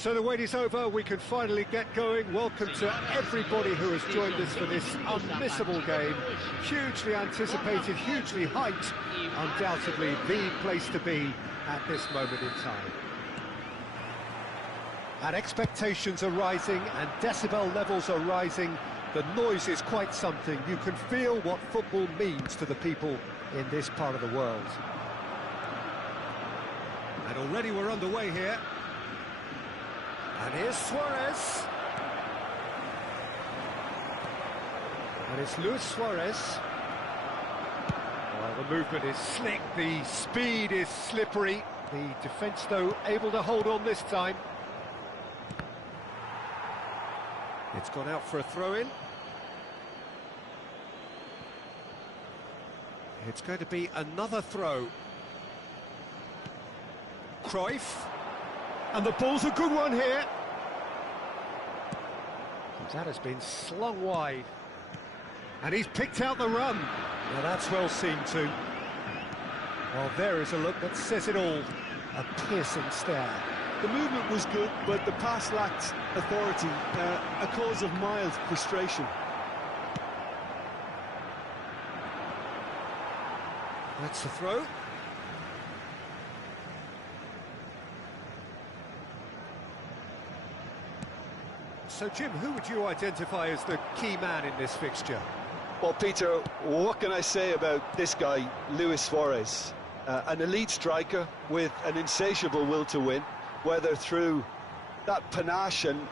So the wait is over, we can finally get going. Welcome to everybody who has joined us for this unmissable game. Hugely anticipated, hugely hyped, undoubtedly the place to be at this moment in time. And expectations are rising and decibel levels are rising. The noise is quite something. You can feel what football means to the people in this part of the world. And already we're underway here. And here's Suarez. And it's Luis Suarez. Well, the movement is slick, the speed is slippery. The defence, though, able to hold on this time. It's gone out for a throw-in. It's going to be another throw. Cruyff. And the ball's a good one here. That has been slung wide. And he's picked out the run. Now that's well seen too. Well, there is a look that says it all. A piercing stare. The movement was good, but the pass lacked authority, a cause of mild frustration. That's the throw. So, Jim, who would you identify as the key man in this fixture? Well, Peter, what can I say about this guy, Luis Suarez? An elite striker with an insatiable will to win, whether through that panache and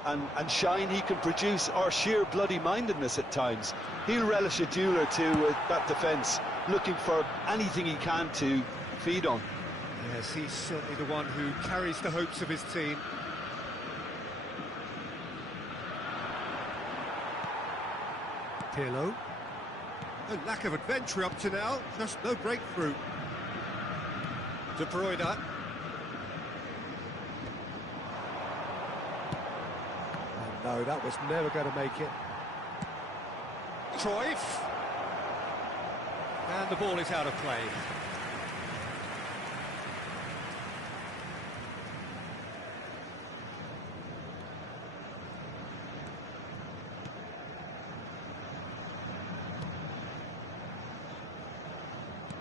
shine he can produce or sheer bloody-mindedness at times. He'll relish a duel or two with that defence, looking for anything he can to feed on. Yes, he's certainly the one who carries the hopes of his team. Pirlo. A lack of adventure up to now, just no breakthrough. De Bruyne. And no, that was never going to make it. Cruyff. And the ball is out of play.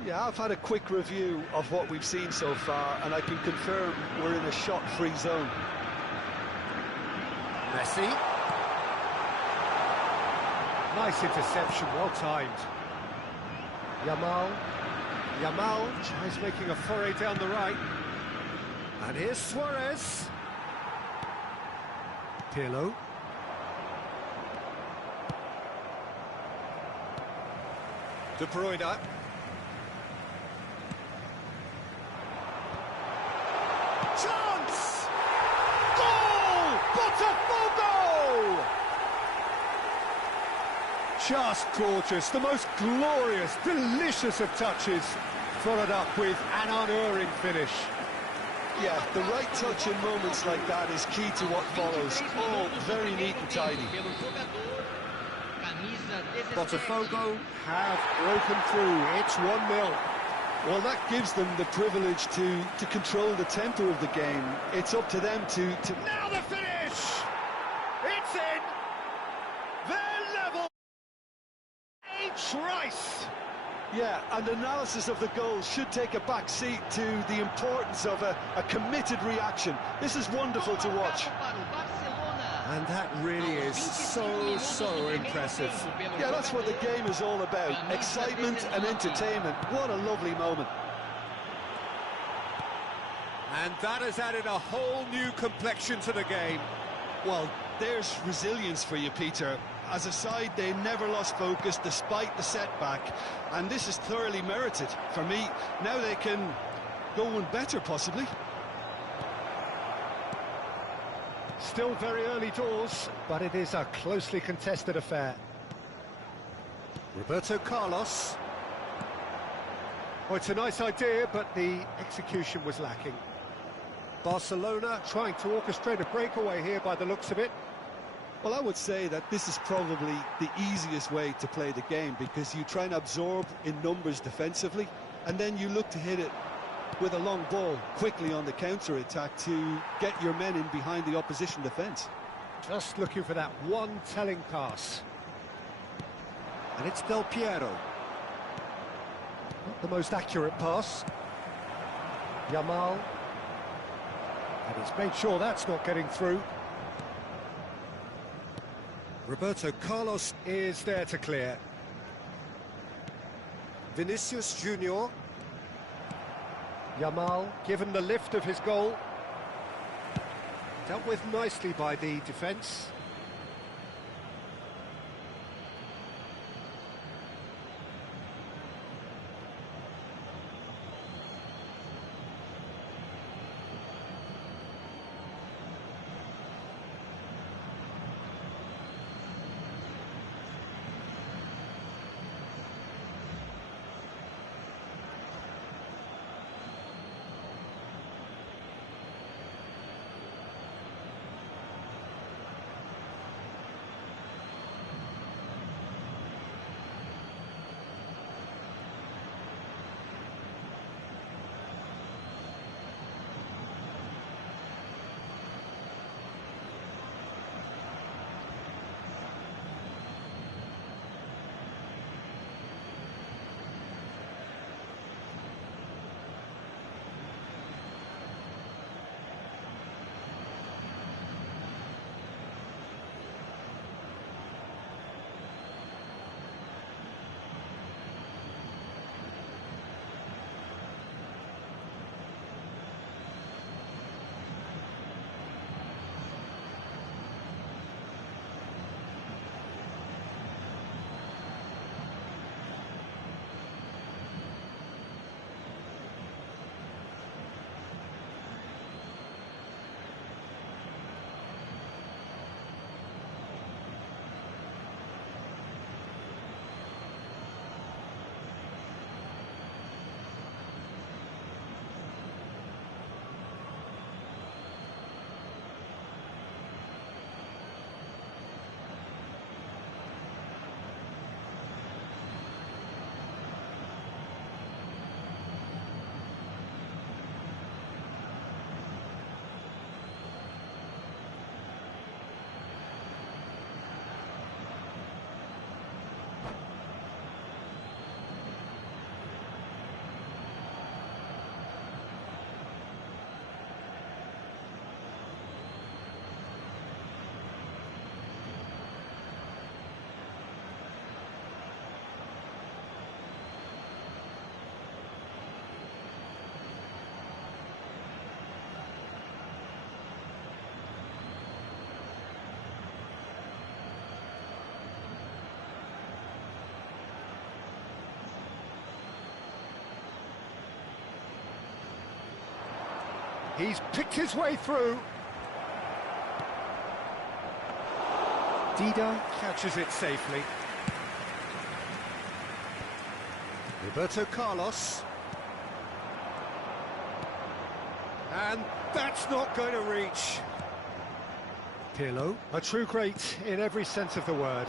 Yeah, I've had a quick review of what we've seen so far, and I can confirm we're in a shot-free zone. Messi. Nice interception, well timed. Yamal tries making a foray down the right. And here's Suarez. Pirlo. De Bruyne. Chance! Goal! Botafogo! Just gorgeous, the most glorious, delicious of touches, followed up with an unerring finish. Yeah, the right touch in moments like that is key to what follows. All very neat and tidy. Botafogo have broken through, it's 1-0. Well, that gives them the privilege to control the tempo of the game. It's up to them to... Now the finish! It's in! They're level! Rice! Yeah, and analysis of the goal should take a back seat to the importance of a committed reaction. This is wonderful to watch. And that really is so impressive. Yeah, that's what the game is all about. Excitement and entertainment. What a lovely moment. And that has added a whole new complexion to the game. Well, there's resilience for you, Peter. As a side, they never lost focus despite the setback. And this is thoroughly merited. For me, now they can go one better, possibly. Still very early doors, but it is a closely contested affair. Roberto Carlos. Oh, it's a nice idea, but the execution was lacking. Barcelona trying to orchestrate a breakaway here by the looks of it. Well, I would say that this is probably the easiest way to play the game, because you try and absorb in numbers defensively, and then you look to hit it with a long ball quickly on the counter-attack to get your men in behind the opposition defence. Just looking for that one telling pass. And it's Del Piero. Not the most accurate pass. Yamal. And he's made sure that's not getting through. Roberto Carlos is there to clear. Vinicius Junior. Yamal, given the lift of his goal. Dealt with nicely by the defence. He's picked his way through. Dida catches it safely. Roberto Carlos. And that's not going to reach. Pirlo, a true great in every sense of the word.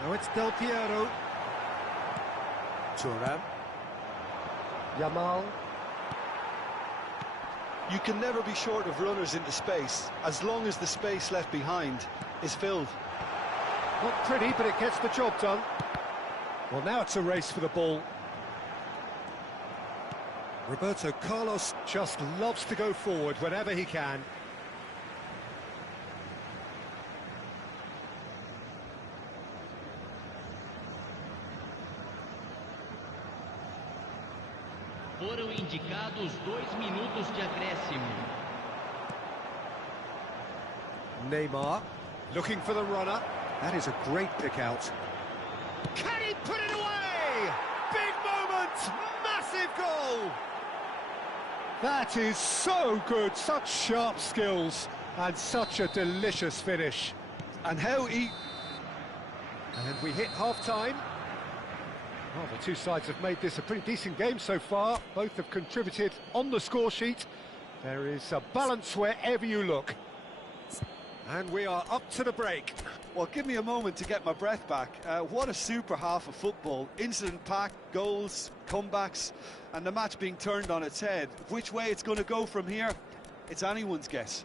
Now it's Del Piero. Thuram. Yamal. You can never be short of runners into space, as long as the space left behind is filled. Not pretty, but it gets the job done. Well, now it's a race for the ball. Roberto Carlos just loves to go forward whenever he can. Foram indicados 2 minutos de acréscimo. Neymar, looking for the runner. That is a great pick out. Can he put it away? Big moment! Massive goal! That is so good, such sharp skills, and such a delicious finish. And how he... And we hit half-time. Well, the two sides have made this a pretty decent game so far. Both have contributed on the score sheet. There is a balance wherever you look. And we are up to the break. Well, give me a moment to get my breath back. What a super half of football. Incident-packed, goals, comebacks, and the match being turned on its head. Which way it's going to go from here, it's anyone's guess.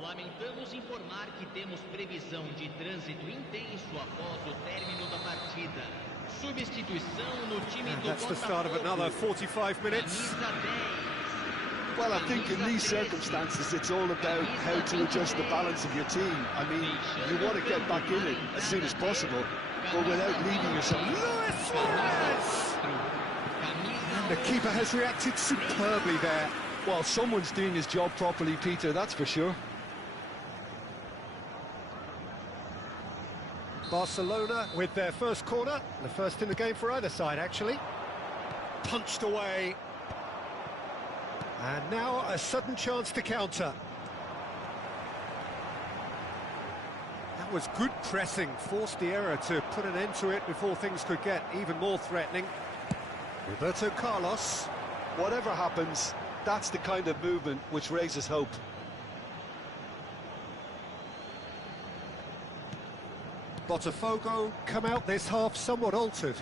Lamentamos informar que temos previsão de trânsito intenso após o término da partida. Substituição no time do Botafogo. That's the start of another 45 minutes. Well, I think in these circumstances, it's all about how to adjust the balance of your team. I mean, you want to get back in it as soon as possible, but without leaving yourself. Luis Suarez! And the keeper has reacted superbly there. Well, someone's doing his job properly, Peter, that's for sure. Barcelona with their first corner, the first in the game for either side, actually. Punched away. And now a sudden chance to counter. That was good pressing, forced the error to put an end to it before things could get even more threatening. Roberto Carlos. Whatever happens, that's the kind of movement which raises hope. Botafogo come out this half somewhat altered.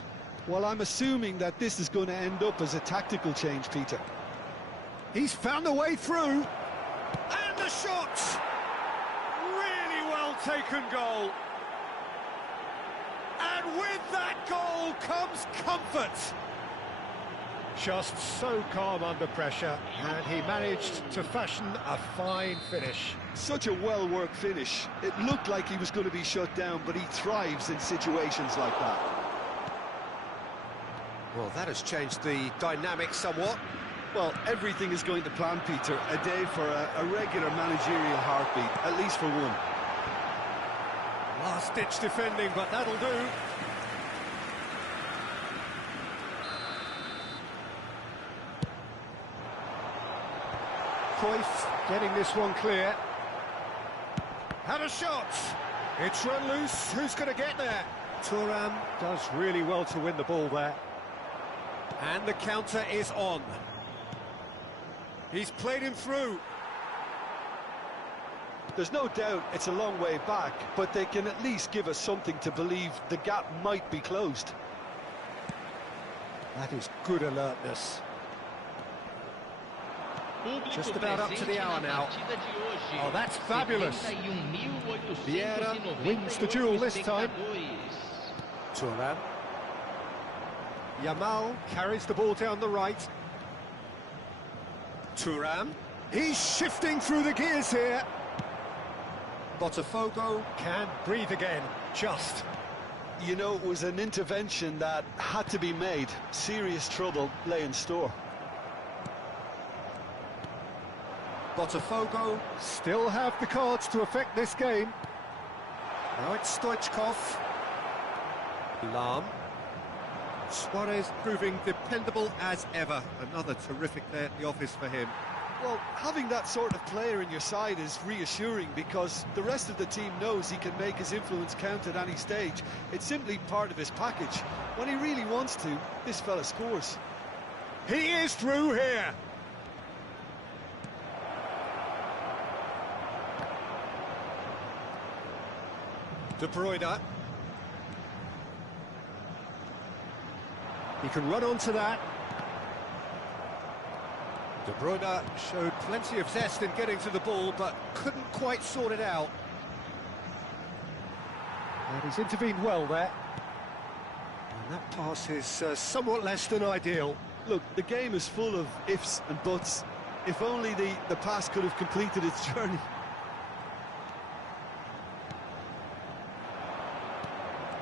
Well, I'm assuming that this is going to end up as a tactical change, Peter. He's found a way through. And the shot! Really well taken goal. And with that goal comes comfort. Just so calm under pressure, and he managed to fashion a fine finish. Such a well-worked finish. It looked like he was going to be shut down, but he thrives in situations like that. Well, that has changed the dynamic somewhat. Well, everything is going to plan, Peter. A day for a regular managerial heartbeat, at least for one. Last-ditch defending, but that'll do. Cruyff getting this one clear. Had a shot. It's run loose. Who's going to get there? Thuram does really well to win the ball there. And the counter is on. He's played him through. There's no doubt it's a long way back, but they can at least give us something to believe the gap might be closed. That is good alertness. Just about up to the hour now. Oh, that's fabulous. Vieira wins the duel this time. Thuram. Yamal carries the ball down the right. Thuram. He's shifting through the gears here. Botafogo can breathe again, just. You know, it was an intervention that had to be made. Serious trouble lay in store. Botafogo still have the cards to affect this game. Now it's Stoichkov. Lahm. Suarez proving dependable as ever. Another terrific day at the office for him. Well, having that sort of player in your side is reassuring because the rest of the team knows he can make his influence count at any stage. It's simply part of his package. When he really wants to, this fella scores. He is through here. De Bruyne. He can run onto that. De Bruyne showed plenty of zest in getting to the ball, but couldn't quite sort it out. And he's intervened well there. And that pass is somewhat less than ideal. Look, the game is full of ifs and buts. If only the pass could have completed its journey.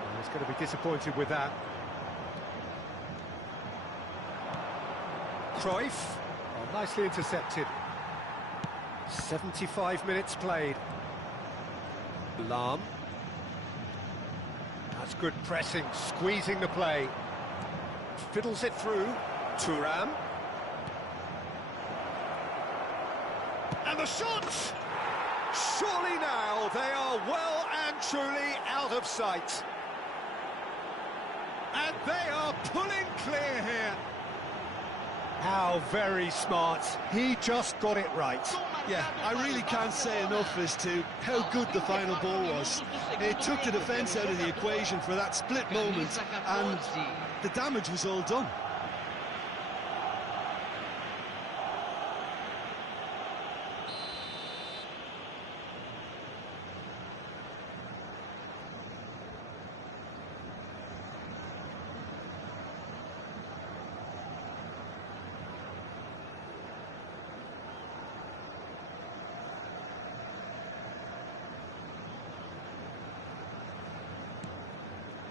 Well, he's going to be disappointed with that. Cruyff. Oh, nicely intercepted. 75 minutes played. Lahm. That's good pressing, squeezing the play. Fiddles it through. Thuram. And the shot! Surely now they are well and truly out of sight. And they are pulling clear here. How very smart. He just got it right. Yeah, I really can't say enough as to how good the final ball was. It took the defence out of the equation for that split moment, and the damage was all done.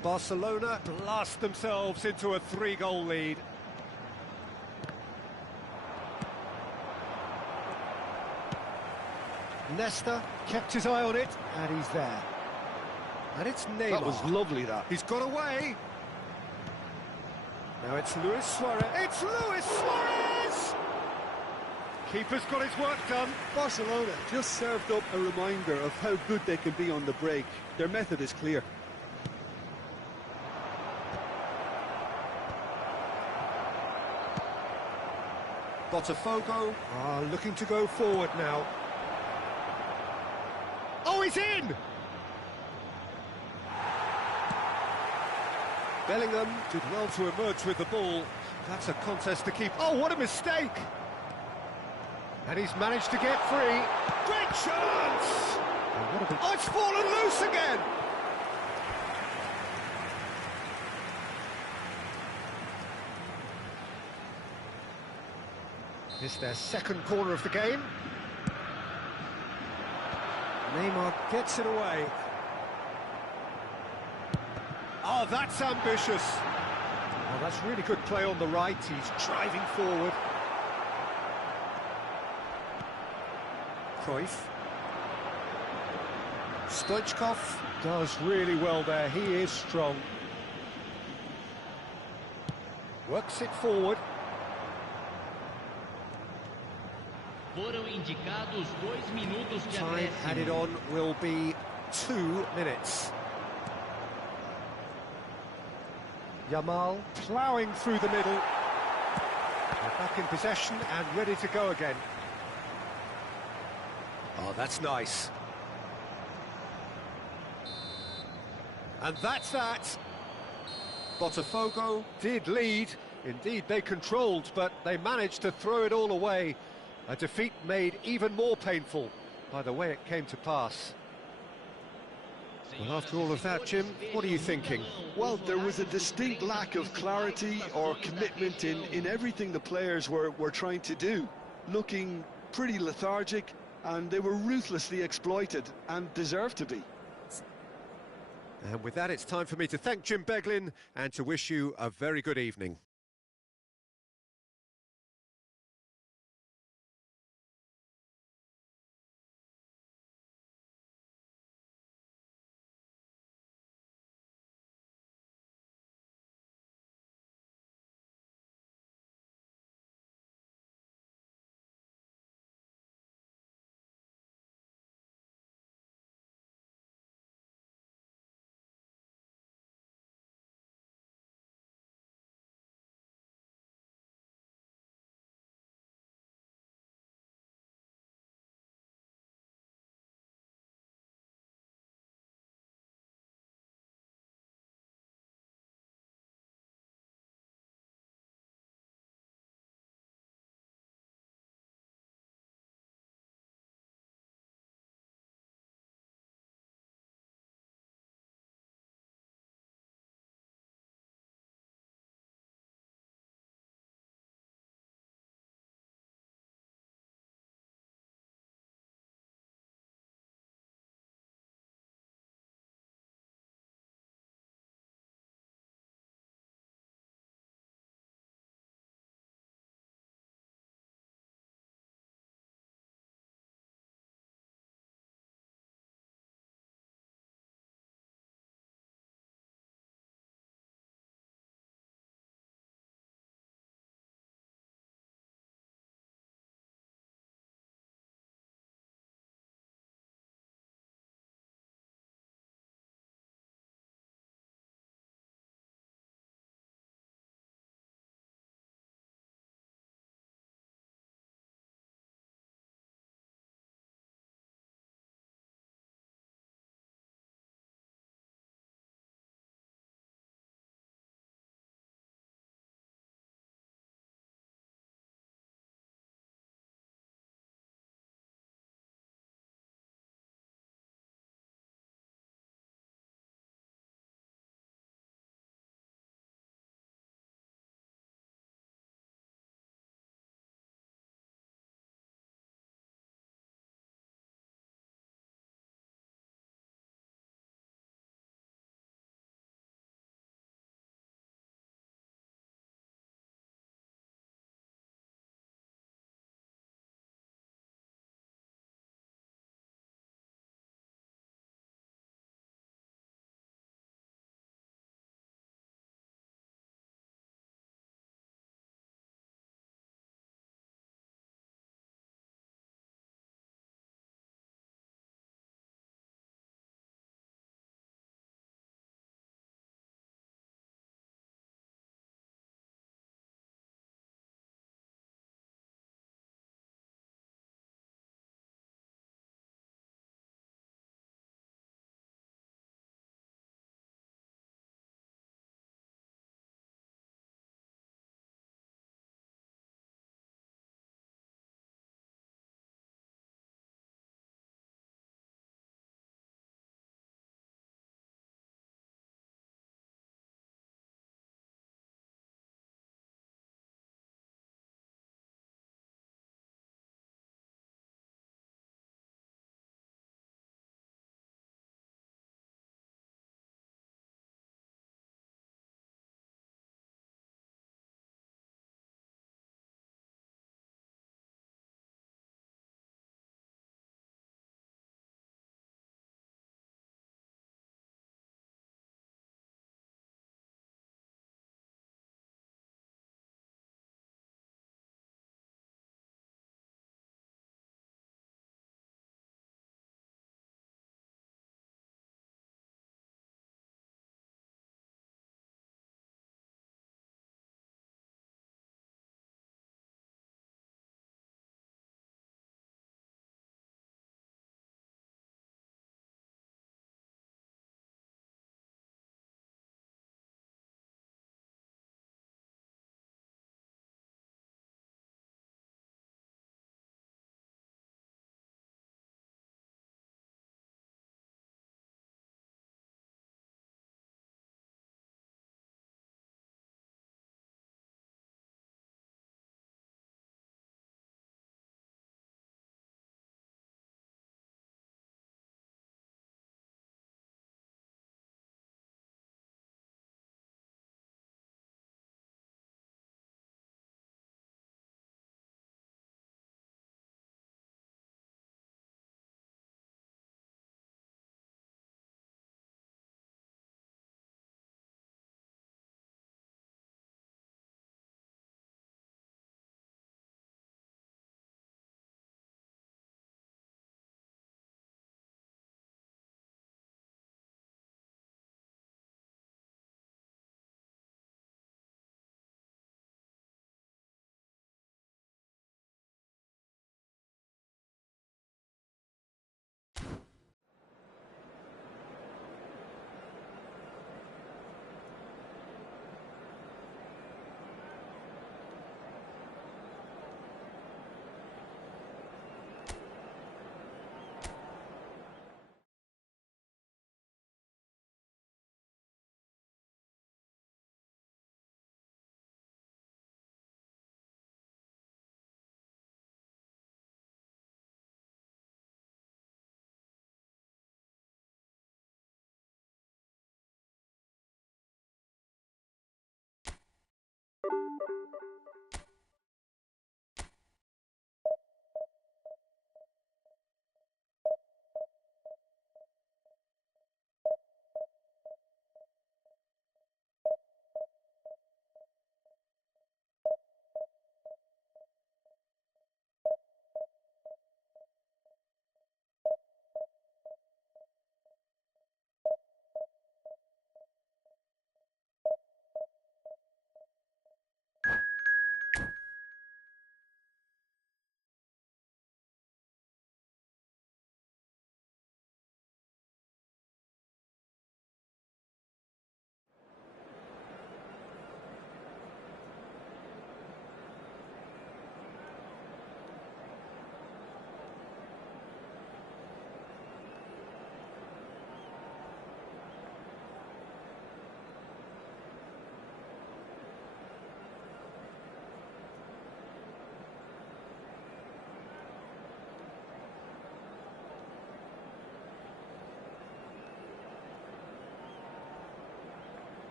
Barcelona blast themselves into a 3-goal lead. Nesta kept his eye on it, and he's there. And it's Neymar. That was lovely, that. He's got away. Now it's Luis Suarez. It's Luis Suarez! Keeper's got his work done. Barcelona just served up a reminder of how good they can be on the break. Their method is clear. Botafogo are looking to go forward now. Oh, he's in! Bellingham did well to emerge with the ball. That's a contest to keep. Oh, what a mistake! And he's managed to get free. Great chance! Oh, it's fallen loose again! It's their second corner of the game. Neymar gets it away. Oh, that's ambitious. Oh, that's really good play on the right. He's driving forward. Cruyff. Stoichkov does really well there. He is strong. Works it forward. Foram indicados 2 minutos de Time acréscimo. added on will be 2 minutes. Yamal ploughing through the middle. They're back in possession and ready to go again. Oh, that's nice. And that's that. Botafogo did lead. Indeed, they controlled, but they managed to throw it all away. A defeat made even more painful by the way it came to pass. Well, after all of that, Jim, what are you thinking? Well, there was a distinct lack of clarity or commitment in everything the players were trying to do. Looking pretty lethargic, and they were ruthlessly exploited and deserved to be. And with that, it's time for me to thank Jim Beglin and to wish you a very good evening.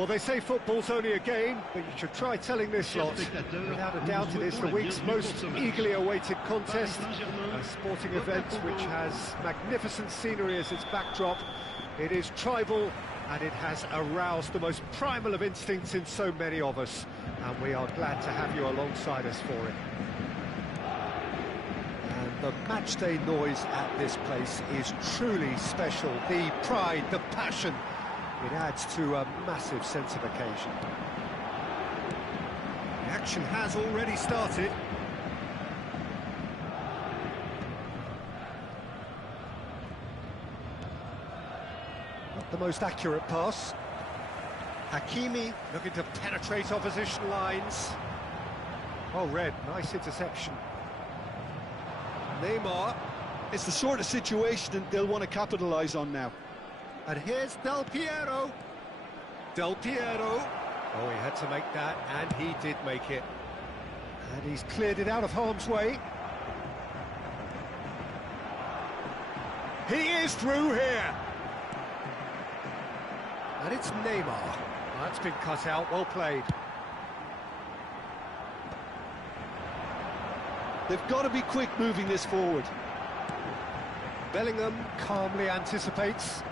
Well, they say football's only a game, but you should try telling this lot. Without a doubt, it is the week's most eagerly awaited contest. A sporting event which has magnificent scenery as its backdrop. It is tribal, and it has aroused the most primal of instincts in so many of us. And we are glad to have you alongside us for it. And the matchday noise at this place is truly special. The pride, the passion. It adds to a massive sense of occasion. The action has already started. Not the most accurate pass. Hakimi looking to penetrate opposition lines. Well read, nice interception. Neymar. It's the sort of situation that they'll want to capitalise on now. And here's Del Piero. Del Piero. Oh, he had to make that, and he did make it. And he's cleared it out of harm's way. He is through here. And it's Neymar. That's been cut out, well played. They've got to be quick moving this forward. Bellingham calmly anticipates.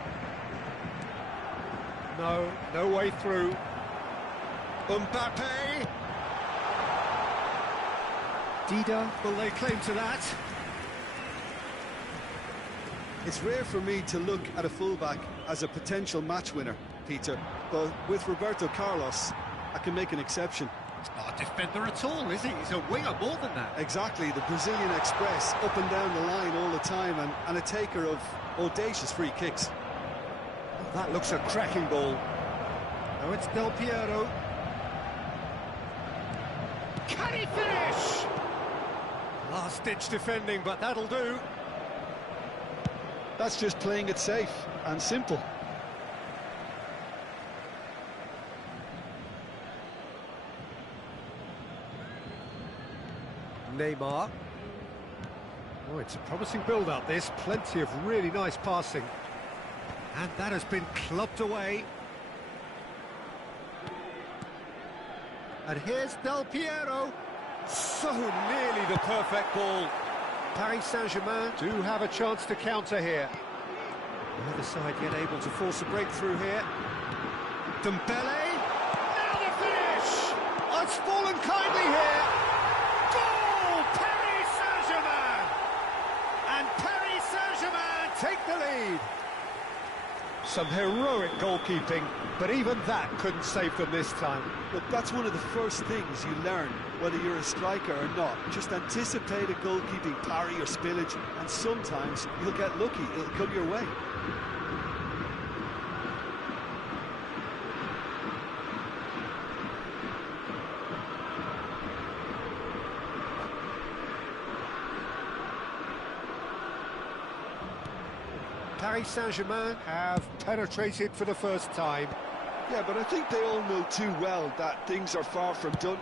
No way through. Mbappe. Dida, will they claim to that? It's rare for me to look at a fullback as a potential match winner, Peter, but with Roberto Carlos, I can make an exception. He's not a defender at all, is he? He's a winger more than that. Exactly, the Brazilian Express, up and down the line all the time, and a taker of audacious free kicks. That looks a cracking ball. Now it's Del Piero. Can he finish? Last-ditch defending, but that'll do. That's just playing it safe and simple. Neymar. Oh, it's a promising build-up, this. Plenty of really nice passing. And that has been clubbed away. And here's Del Piero. So nearly the perfect ball. Paris Saint-Germain do have a chance to counter here. Neither side yet able to force a breakthrough here. Dembele. Now the finish! Oh, it's fallen kindly here. Goal! Paris Saint-Germain! And Paris Saint-Germain take the lead. Some heroic goalkeeping, but even that couldn't save them this time. Look, that's one of the first things you learn, whether you're a striker or not. Just anticipate a goalkeeping parry or spillage, and sometimes you'll get lucky, it'll come your way. Paris Saint-Germain have penetrated for the first time. Yeah, but I think they all know too well that things are far from done.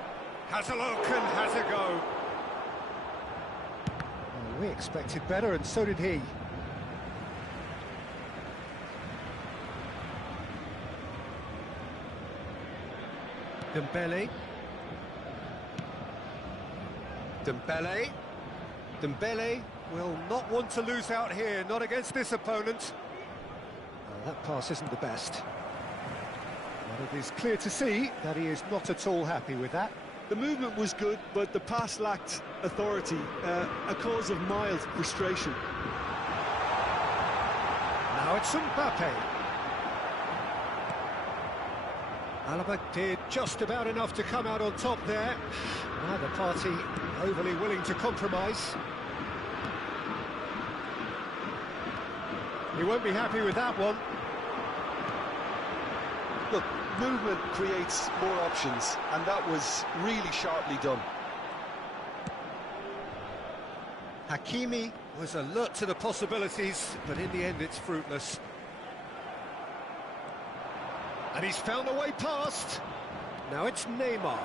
Has a look and has a go. Well, we expected better, and so did he. Dembele. Dembele. Dembele will not want to lose out here, not against this opponent. Well, that pass isn't the best. But it is clear to see that he is not at all happy with that. The movement was good, but the pass lacked authority, a cause of mild frustration. Now it's Mbappe. Alaba did just about enough to come out on top there. Neither party overly willing to compromise. He won't be happy with that one. Look, movement creates more options, and that was really sharply done. Hakimi was alert to the possibilities, but in the end it's fruitless. And he's found a way past. Now it's Neymar.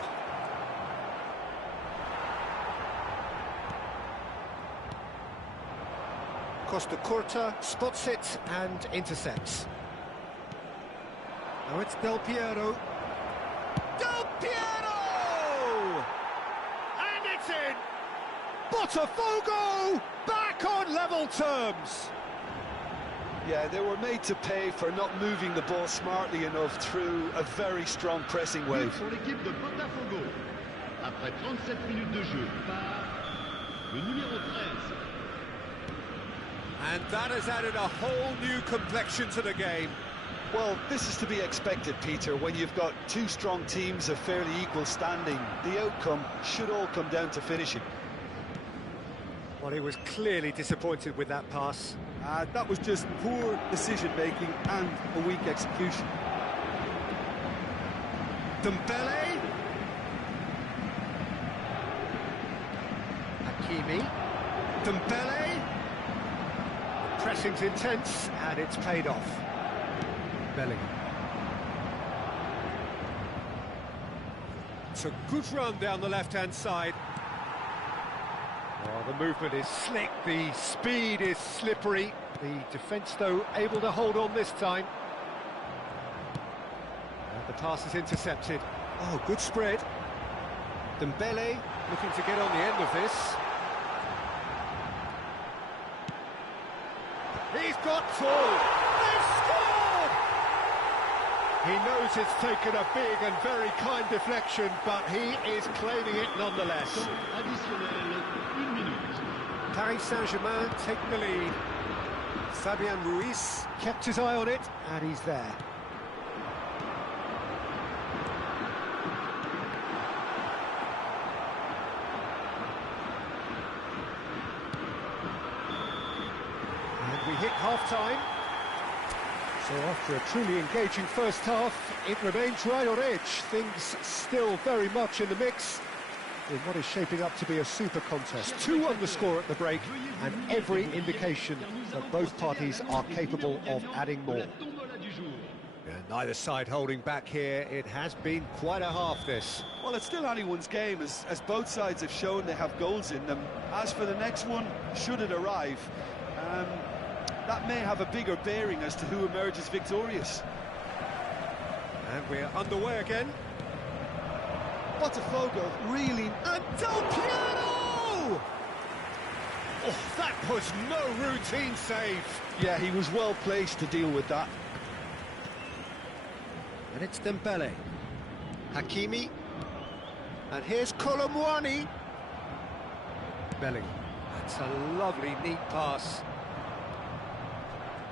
Costa Curta spots it and intercepts. Now it's Del Piero. Botafogo back on level terms. Yeah, they were made to pay for not moving the ball smartly enough through a very strong pressing wave. Pour l'équipe de Botafogo. Après 37 minutes de jeu par le numéro 13. And that has added a whole new complexion to the game. Well, this is to be expected, Peter, when you've got two strong teams of fairly equal standing. The outcome should all come down to finishing. Well, he was clearly disappointed with that pass. That was just poor decision-making and a weak execution. Dembele. Hakimi. Dembele. Pressing's intense, and it's paid off. Bellingham. It's a good run down the left-hand side. Oh, the movement is slick, the speed is slippery. The defence, though, able to hold on this time. And the pass is intercepted. Oh, good spread. Dembele looking to get on the end of this. He's got full. They've scored! He knows it's taken a big and very kind deflection, but he is claiming it nonetheless. Additionnel, 1 minute. Paris Saint-Germain take the lead. Fabian Ruiz kept his eye on it, and he's there. And we hit half-time. So after a truly engaging first half, it remains right on edge. Things still very much in the mix in what is shaping up to be a super contest. 2-1 the score at the break, and every indication that both parties are capable of adding more. And neither side holding back here. It has been quite a half, this. Well, it's still anyone's game, as both sides have shown they have goals in them. As for the next one, should it arrive, that may have a bigger bearing as to who emerges victorious. And we're underway again. Botafogo really... And Del Piero! Oh, that was no routine save. Yeah, he was well placed to deal with that. And it's Dembele. Hakimi. And here's Colomwani. Bellingham. That's a lovely, neat pass.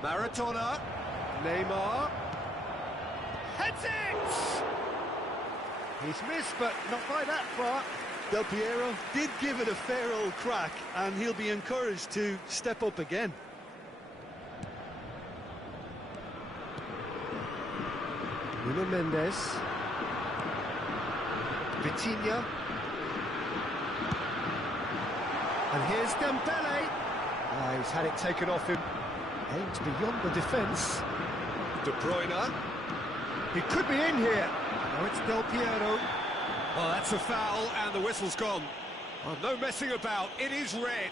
Maradona. Neymar. Heads it! He's missed, but not by that far. Del Piero did give it a fair old crack, and he'll be encouraged to step up again. Nuno Mendes. Vitinha. And here's Dembele. He's had it taken off him. Aims beyond the defence. De Bruyne. He could be in here. Oh, it's Del Piero. Well, that's a foul, and the whistle's gone. Oh, no messing about. It is red.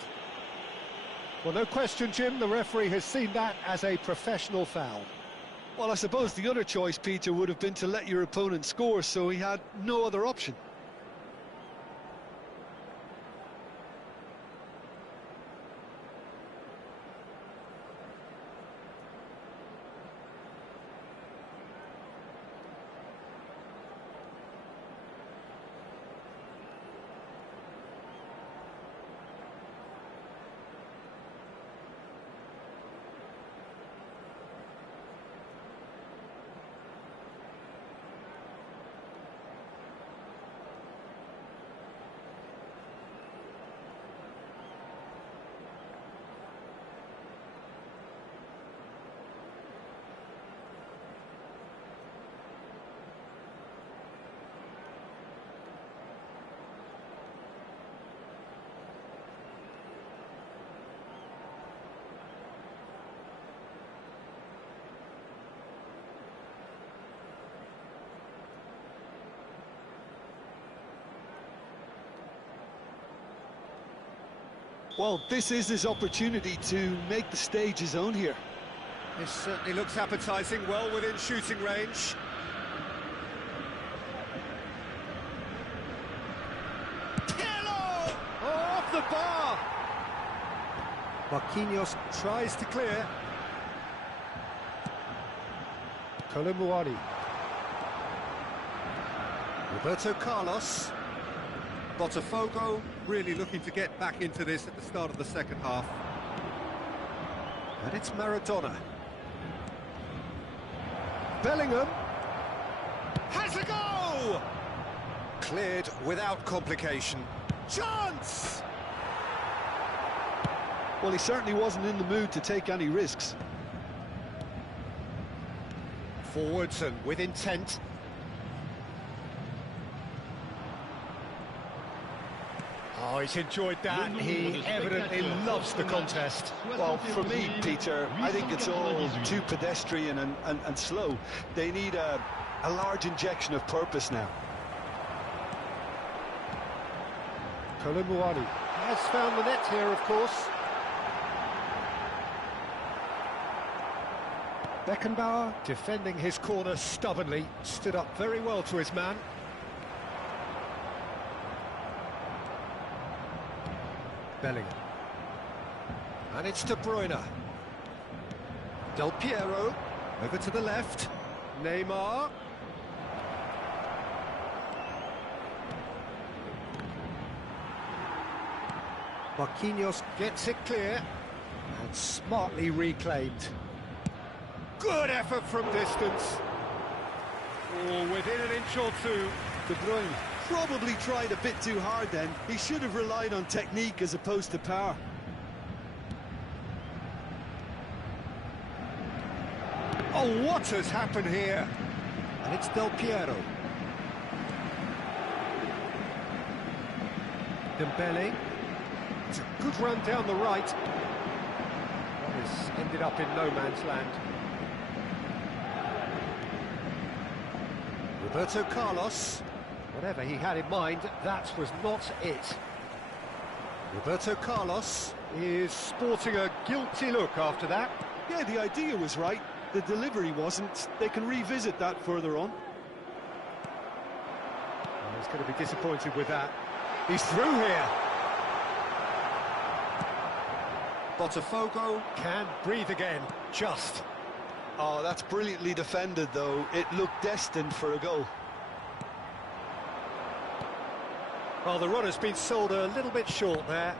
Well, no question, Jim. The referee has seen that as a professional foul. Well, I suppose the other choice, Peter, would have been to let your opponent score, so he had no other option. Well, this is his opportunity to make the stage his own here. This certainly looks appetising, well within shooting range. Pirlo! Oh, off the bar! Marquinhos tries to clear. Colomboani. Roberto Carlos. Botafogo really looking to get back into this at the start of the second half. And it's Maradona. Bellingham. Has a go! Cleared without complication. Chance! Well, he certainly wasn't in the mood to take any risks. Forwards and with intent. Oh, he's enjoyed that. He evidently loves the contest. Well, for me, Peter, I think it's all too pedestrian and slow. They need a large injection of purpose now. Colomboani has found the net here, of course. Beckenbauer, defending his corner stubbornly, stood up very well to his man. Bellingham. And it's De Bruyne. Del Piero, over to the left. Neymar. Marquinhos gets it clear and smartly reclaimed. Good effort from distance. Oh, within an inch or two. De Bruyne probably tried a bit too hard then. He should have relied on technique as opposed to power. Oh, what has happened here? And it's Del Piero. Dembele. It's a good run down the right. That has ended up in no man's land. Roberto Carlos. Whatever he had in mind, that was not it. Roberto Carlos is sporting a guilty look after that. Yeah, the idea was right. The delivery wasn't. They can revisit that further on. Oh, he's going to be disappointed with that. He's through here. Botafogo can breathe again, just. Oh, that's brilliantly defended, though. It looked destined for a goal. Well, the run has been sold a little bit short there.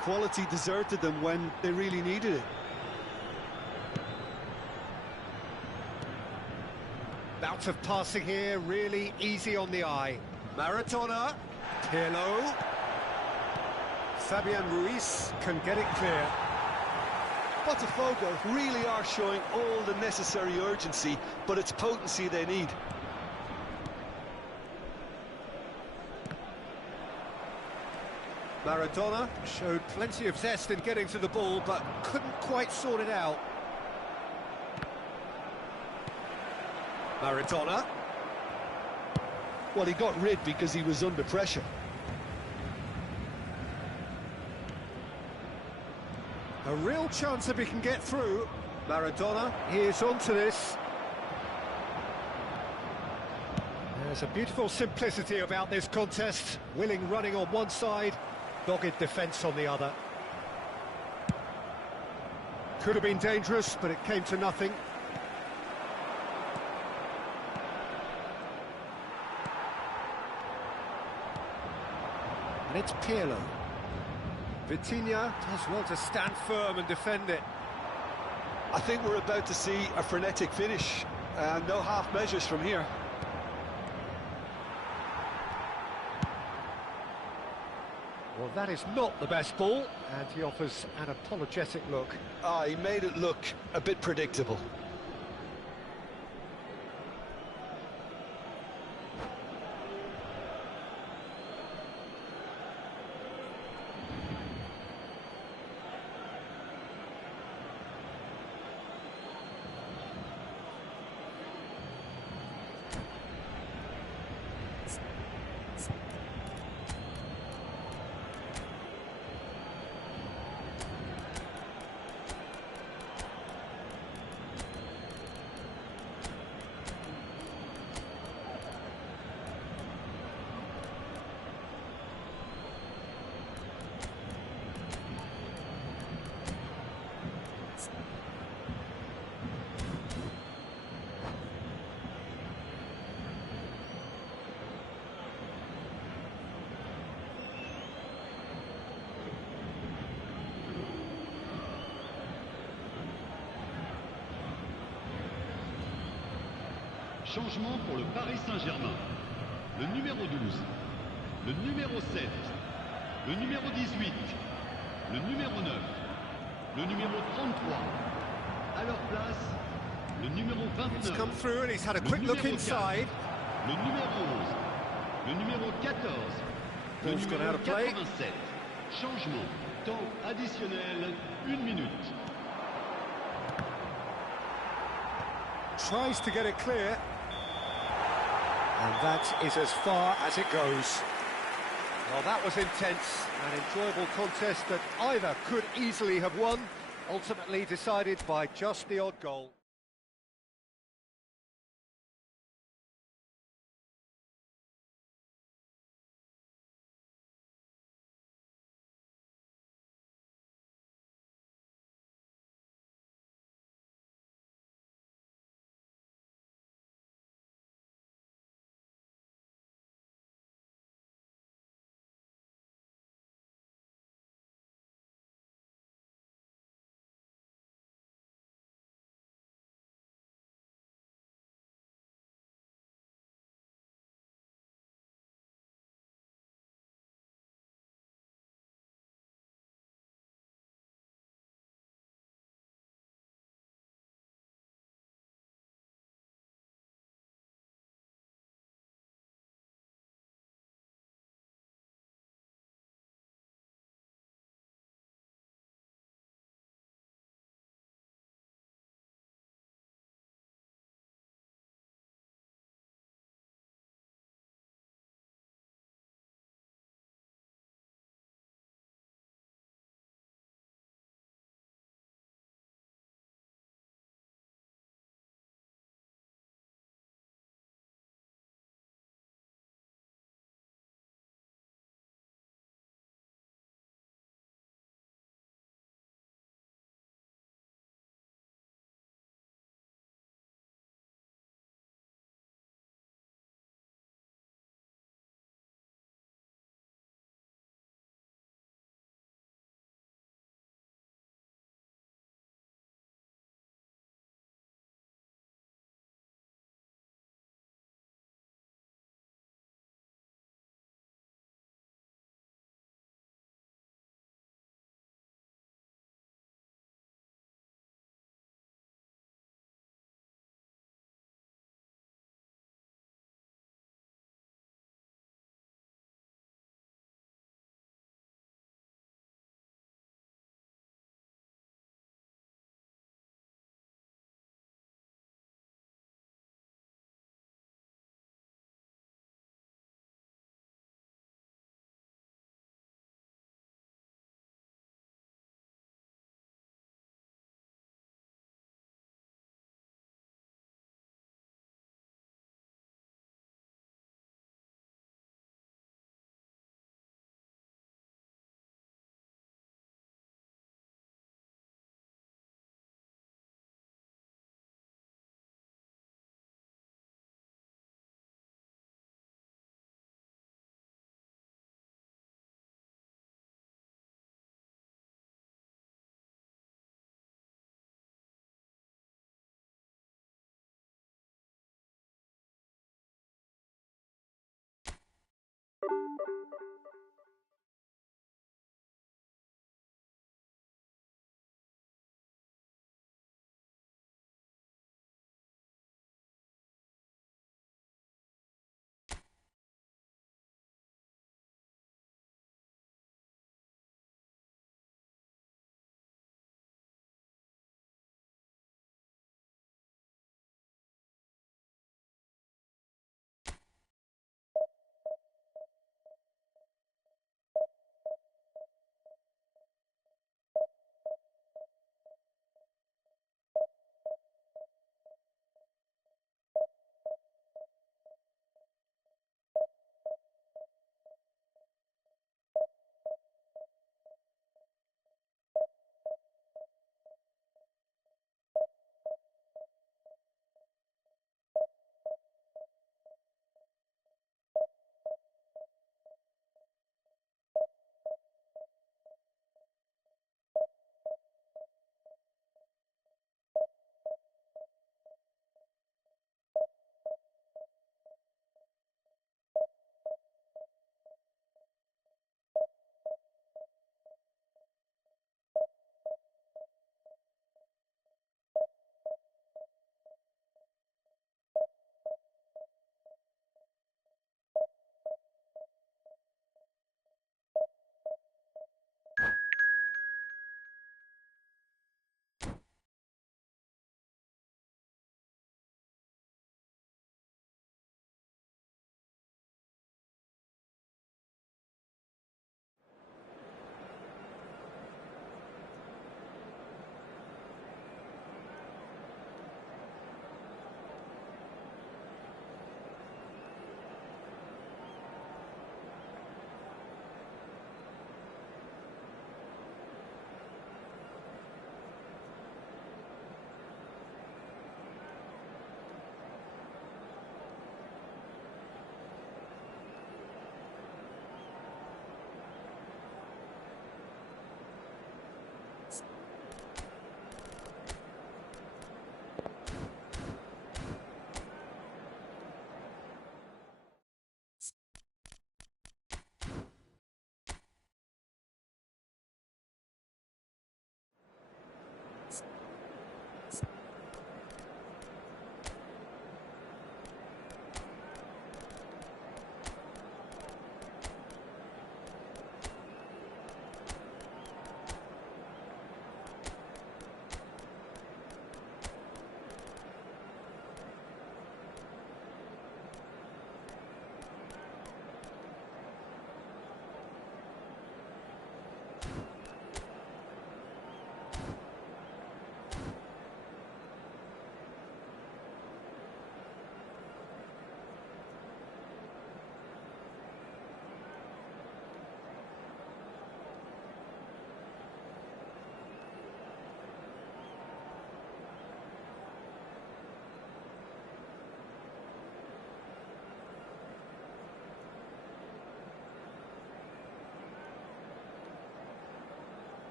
Quality deserted them when they really needed it. Bout of passing here, really easy on the eye. Maradona, Pirlo. Fabian Ruiz can get it clear. Botafogo really are showing all the necessary urgency, but it's potency they need. Maradona showed plenty of zest in getting to the ball, but couldn't quite sort it out. Maradona. Well, he got rid because he was under pressure. A real chance if he can get through. Maradona, he is onto this. There's a beautiful simplicity about this contest. Willing running on one side, dogged defence on the other. Could have been dangerous, but it came to nothing. And it's Pirlo. Vitinha does well to stand firm and defend it. I think we're about to see a frenetic finish, and no half measures from here. Well, that is not the best ball, and he offers an apologetic look. He made it look a bit predictable. Changement pour le Paris Saint-Germain. Le numéro 12, le numéro 7, le numéro 18, le numéro 9, le numéro 33. À leur place, le numéro It's 29. come through and he's had a le quick look numéro 4, inside. le numéro 11, le numéro 14, le Ball's gone numéro out of play. 87. Changement. Temps additionnel, 1 minute. Tries to get it clear. And that is as far as it goes. Well, that was intense, an enjoyable contest that either could easily have won, ultimately decided by just the odd goal.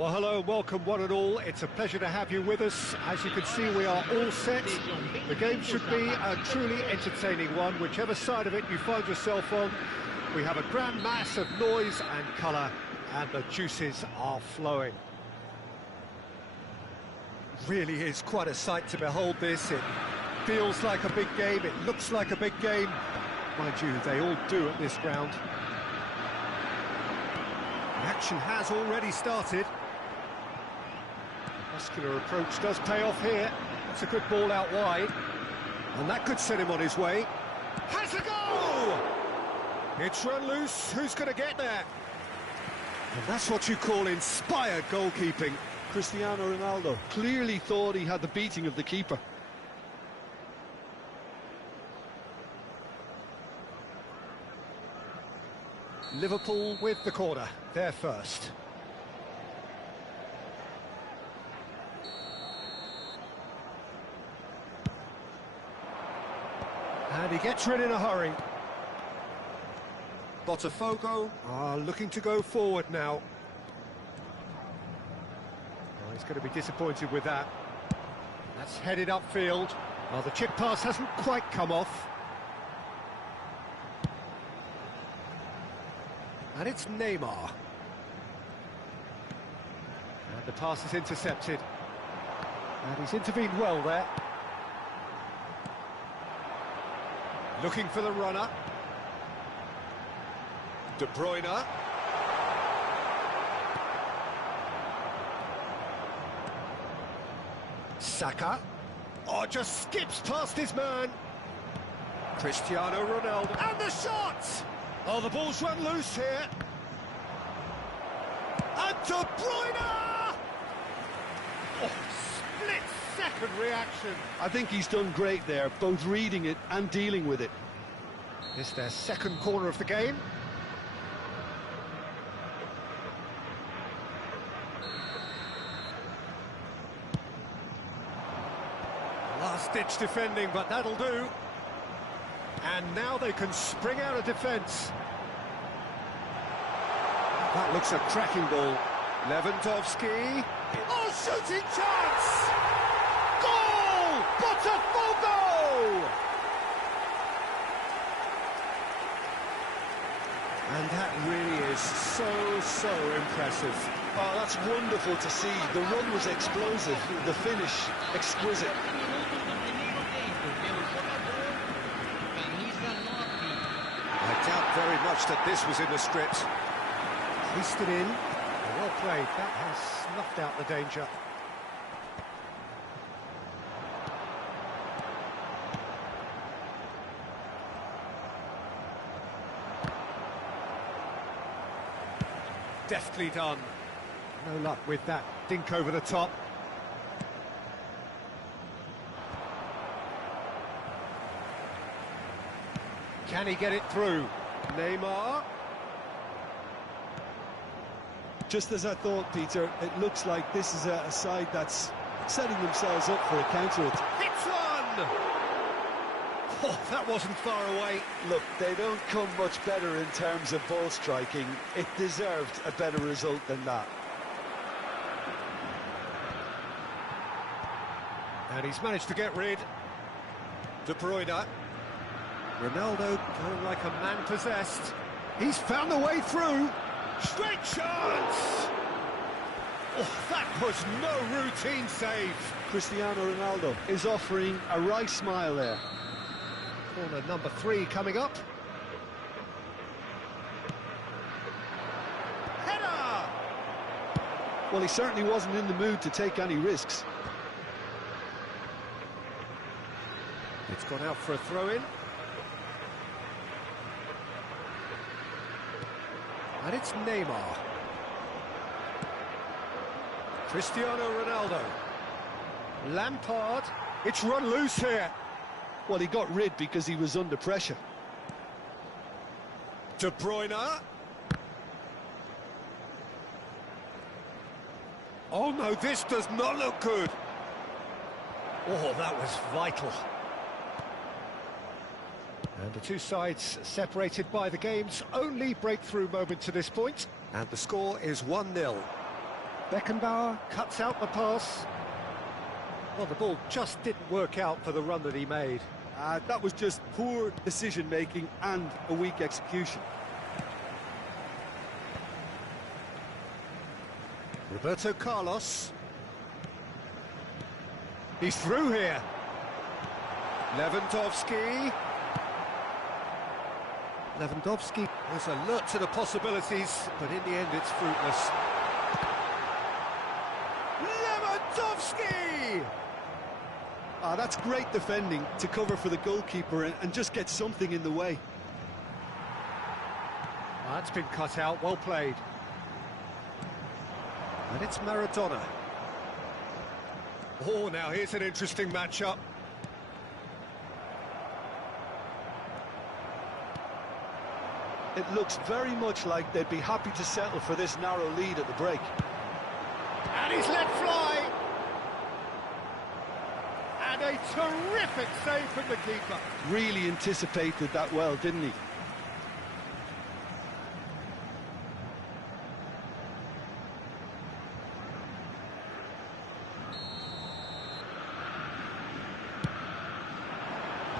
Well, hello and welcome one and all. It's a pleasure to have you with us. As you can see, we are all set. The game should be a truly entertaining one, whichever side of it you find yourself on. We have a grand mass of noise and colour, and the juices are flowing. Really is quite a sight to behold this. It feels like a big game, it looks like a big game. Mind you, they all do at this ground. The action has already started. Muscular approach does pay off here. That's a good ball out wide. And that could set him on his way. Has a goal! It's run loose. Who's going to get there? And that's what you call inspired goalkeeping. Cristiano Ronaldo clearly thought he had the beating of the keeper. Liverpool with the corner. They're first. And he gets rid in a hurry. Botafogo are looking to go forward now. Oh, he's going to be disappointed with that. That's headed upfield. Oh, the chip pass hasn't quite come off. And it's Neymar. And the pass is intercepted. And he's intervened well there. Looking for the runner. De Bruyne. Saka. Oh, just skips past his man. Cristiano Ronaldo. And the shot! Oh, the ball's run loose here. And De Bruyne! Oh, split-second reaction. I think he's done great there, both reading it and dealing with it. It's their second corner of the game. Last-ditch defending, but that'll do. And now they can spring out of defence. That looks a cracking ball. Lewandowski. Oh, shooting chance! Goal! Botafogo! And that really is so impressive. Oh, that's wonderful to see. The run was explosive, the finish exquisite. I doubt very much that this was in the script. Hoisted in. Well played. That has snuffed out the danger. Deftly done. No luck with that dink over the top. Can he get it through? Neymar. Just as I thought, Peter, it looks like this is a side that's setting themselves up for a counter-attack. Hits one! Oh, that wasn't far away. Look, they don't come much better in terms of ball striking. It deserved a better result than that. And he's managed to get rid. De Bruyne. Ronaldo going like a man possessed. He's found the way through. Straight chance! Oh, that was no routine save. Cristiano Ronaldo is offering a right smile there. Corner number 3 coming up. Header! Well, he certainly wasn't in the mood to take any risks. It's gone out for a throw-in. And it's Neymar. Cristiano Ronaldo. Lampard. It's run loose here. Well, he got rid because he was under pressure. De Bruyne. Oh no, this does not look good. Oh, that was vital. And the two sides separated by the game's only breakthrough moment to this point. And the score is 1-0. Beckenbauer cuts out the pass. Well, the ball just didn't work out for the run that he made. That was just poor decision-making and a weak execution. Roberto Carlos. He's through here. Lewandowski. Lewandowski is alert to the possibilities, but in the end it's fruitless. Lewandowski! That's great defending to cover for the goalkeeper and just get something in the way. That's been cut out, well played. And it's Maradona. Oh, now here's an interesting matchup. It looks very much like they'd be happy to settle for this narrow lead at the break. And he's let fly! And a terrific save from the keeper. Really anticipated that well, didn't he?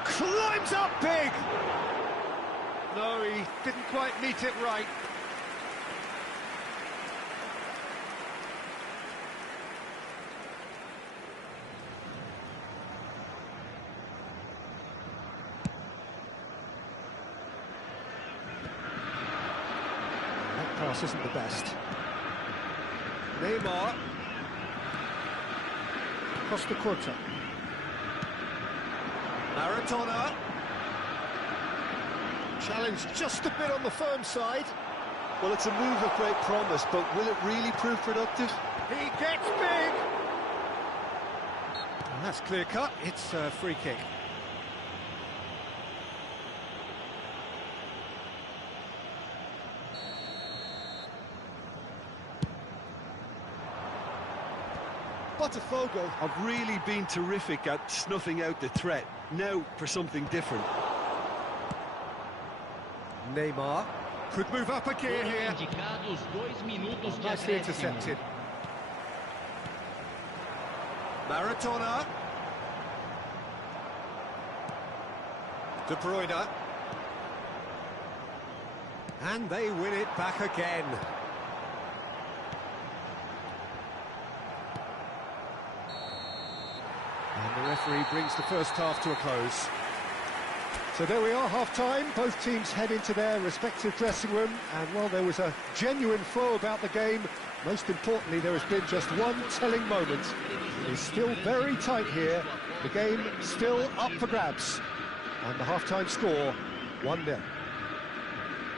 Climbs up big! No, he didn't quite meet it right. That pass isn't the best. Neymar. Across the quarter. Maradona. Challenge just a bit on the firm side. Well, it's a move of great promise, but will it really prove productive? He gets big! And that's clear cut, it's a free kick. Botafogo have really been terrific at snuffing out the threat. Now for something different. Neymar could move up a gear here. Nicely intercepted. Maradona. De Bruyne. And they win it back again. And the referee brings the first half to a close. So there we are, half-time. Both teams head into their respective dressing room, and while there was a genuine flow about the game, most importantly, there has been just one telling moment. It is still very tight here. The game still up for grabs. And the half-time score, 1-0.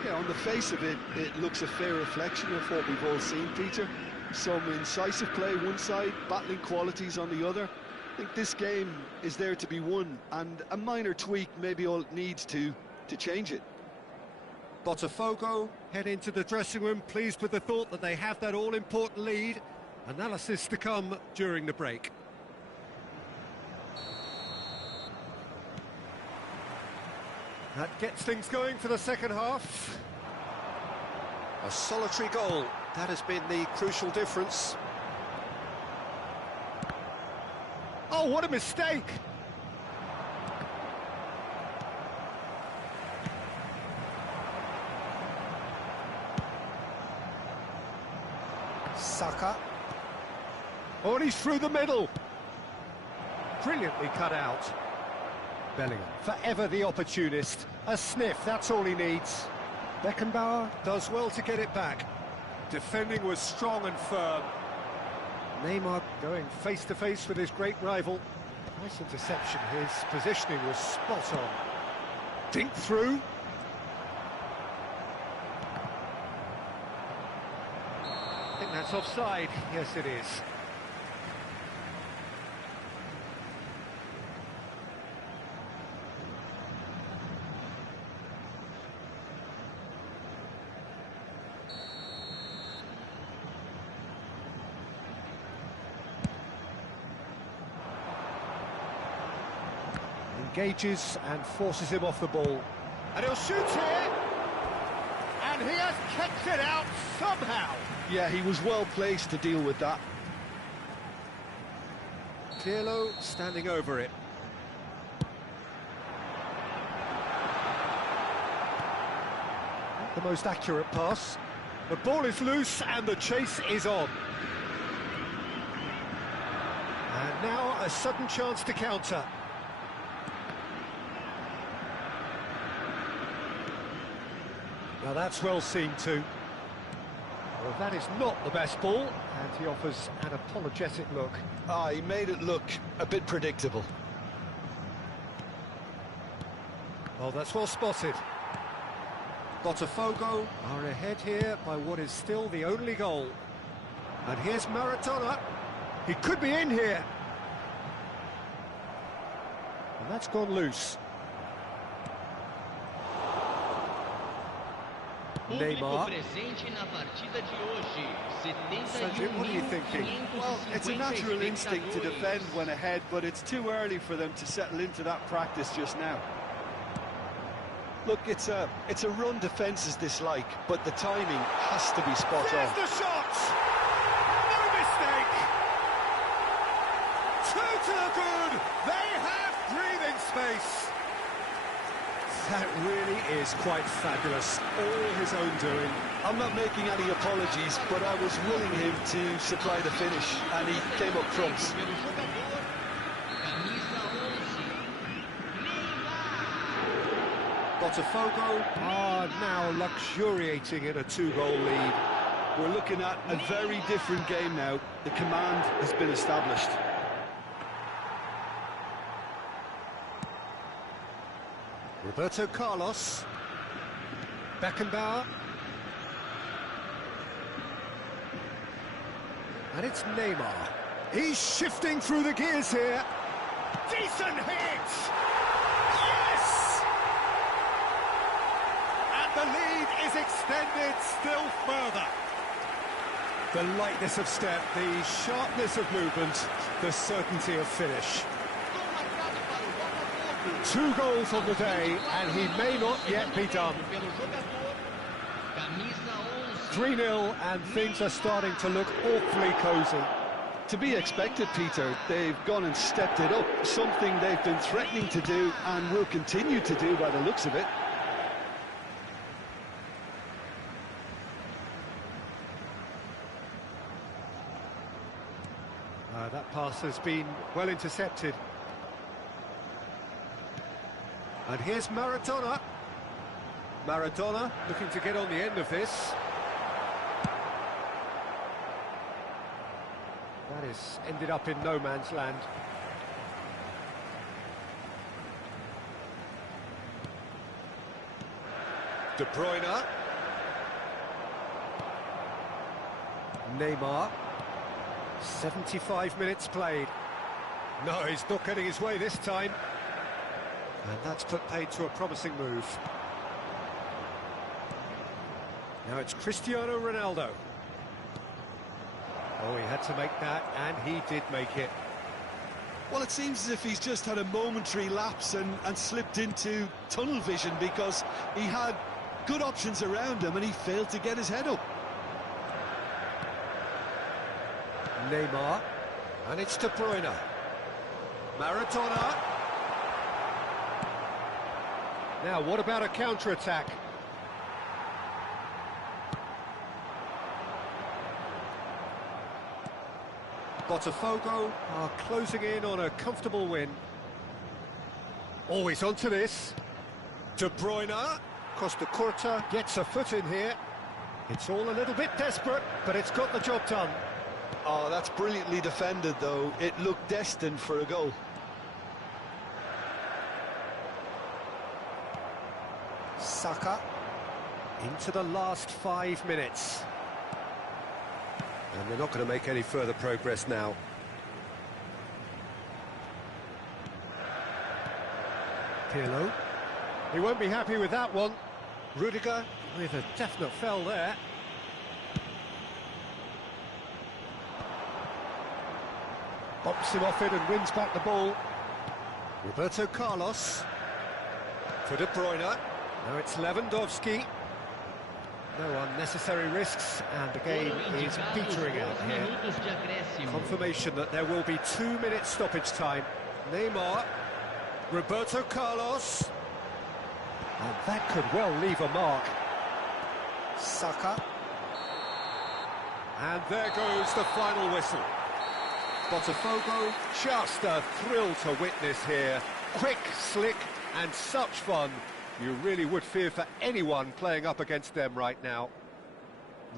Yeah, on the face of it, it looks a fair reflection of what we've all seen, Peter. Some incisive play one side, battling qualities on the other. I think this game is there to be won, and a minor tweak maybe all it needs to change it. Botafogo head into the dressing room pleased with the thought that they have that all-important lead. Analysis to come during the break. That gets things going for the second half. A solitary goal, that has been the crucial difference. Oh, what a mistake! Saka. Oh, and he's through the middle. Brilliantly cut out. Bellingham, forever the opportunist. A sniff, that's all he needs. Beckenbauer does well to get it back. Defending was strong and firm. Neymar going face-to-face with his great rival. Nice interception, his positioning was spot on. Dink through. I think that's offside. Yes, it is. Engages and forces him off the ball. And he'll shoot here. And And he has kept it out somehow. Yeah, he was well placed to deal with that. Pirlo standing over it. The most accurate pass. The ball is loose and the chase is on. And now a sudden chance to counter. Now that's well seen too. Well, that is not the best ball, and he offers an apologetic look. Ah, he made it look a bit predictable. Oh, that's well spotted. Botafogo are ahead here by what is still the only goal. And here's Maradona. He could be in here. And that's gone loose. Neymar. Sergio, what are you thinking? Well, it's a natural instinct to defend when ahead, but it's too early for them to settle into that practice just now. Look, it's a run defence's dislike, but the timing has to be spot There's on. the shot! No mistake! Two to the good! They have breathing space! That really is quite fabulous. All his own doing. I'm not making any apologies, but I was willing him to supply the finish, and he came up front. Botafogo are now luxuriating in a two-goal lead. We're looking at a very different game now. The command has been established. Roberto Carlos. Beckenbauer. And it's Neymar. He's shifting through the gears here. Decent hit! Yes! And the lead is extended still further. The lightness of step, the sharpness of movement, the certainty of finish. 2 goals on the day, and he may not yet be done. 3-0, and things are starting to look awfully cosy. To be expected, Peter. They've gone and stepped it up, something they've been threatening to do and will continue to do by the looks of it. That pass has been well intercepted. And here's Maradona. Maradona looking to get on the end of this. That is ended up in no man's land. De Bruyne. Neymar. 75 minutes played. No, he's not getting his way this time. And that's put paid to a promising move. Now it's Cristiano Ronaldo. Oh, he had to make that, and he did make it. Well, it seems as if he's just had a momentary lapse and slipped into tunnel vision, because he had good options around him and he failed to get his head up. Neymar, and it's De Bruyne. Maradona. Now, what about a counter-attack? Botafogo are closing in on a comfortable win. Always onto this. De Bruyne. Costa Curta gets a foot in here. It's all a little bit desperate, but it's got the job done. Oh, that's brilliantly defended, though. It looked destined for a goal. Saka into the last 5 minutes. And they're not going to make any further progress now. Pirlo. He won't be happy with that one. Rudiger with a definite fell there. Bops him off it and wins back the ball. Roberto Carlos. For De Bruyne. Now it's Lewandowski. No unnecessary risks, and the game is petering out here. Confirmation that there will be 2-minute stoppage time. Neymar, Roberto Carlos, and that could well leave a mark. Saka. And there goes the final whistle. Botafogo, just a thrill to witness here. Quick, slick, and such fun. You really would fear for anyone playing up against them right now.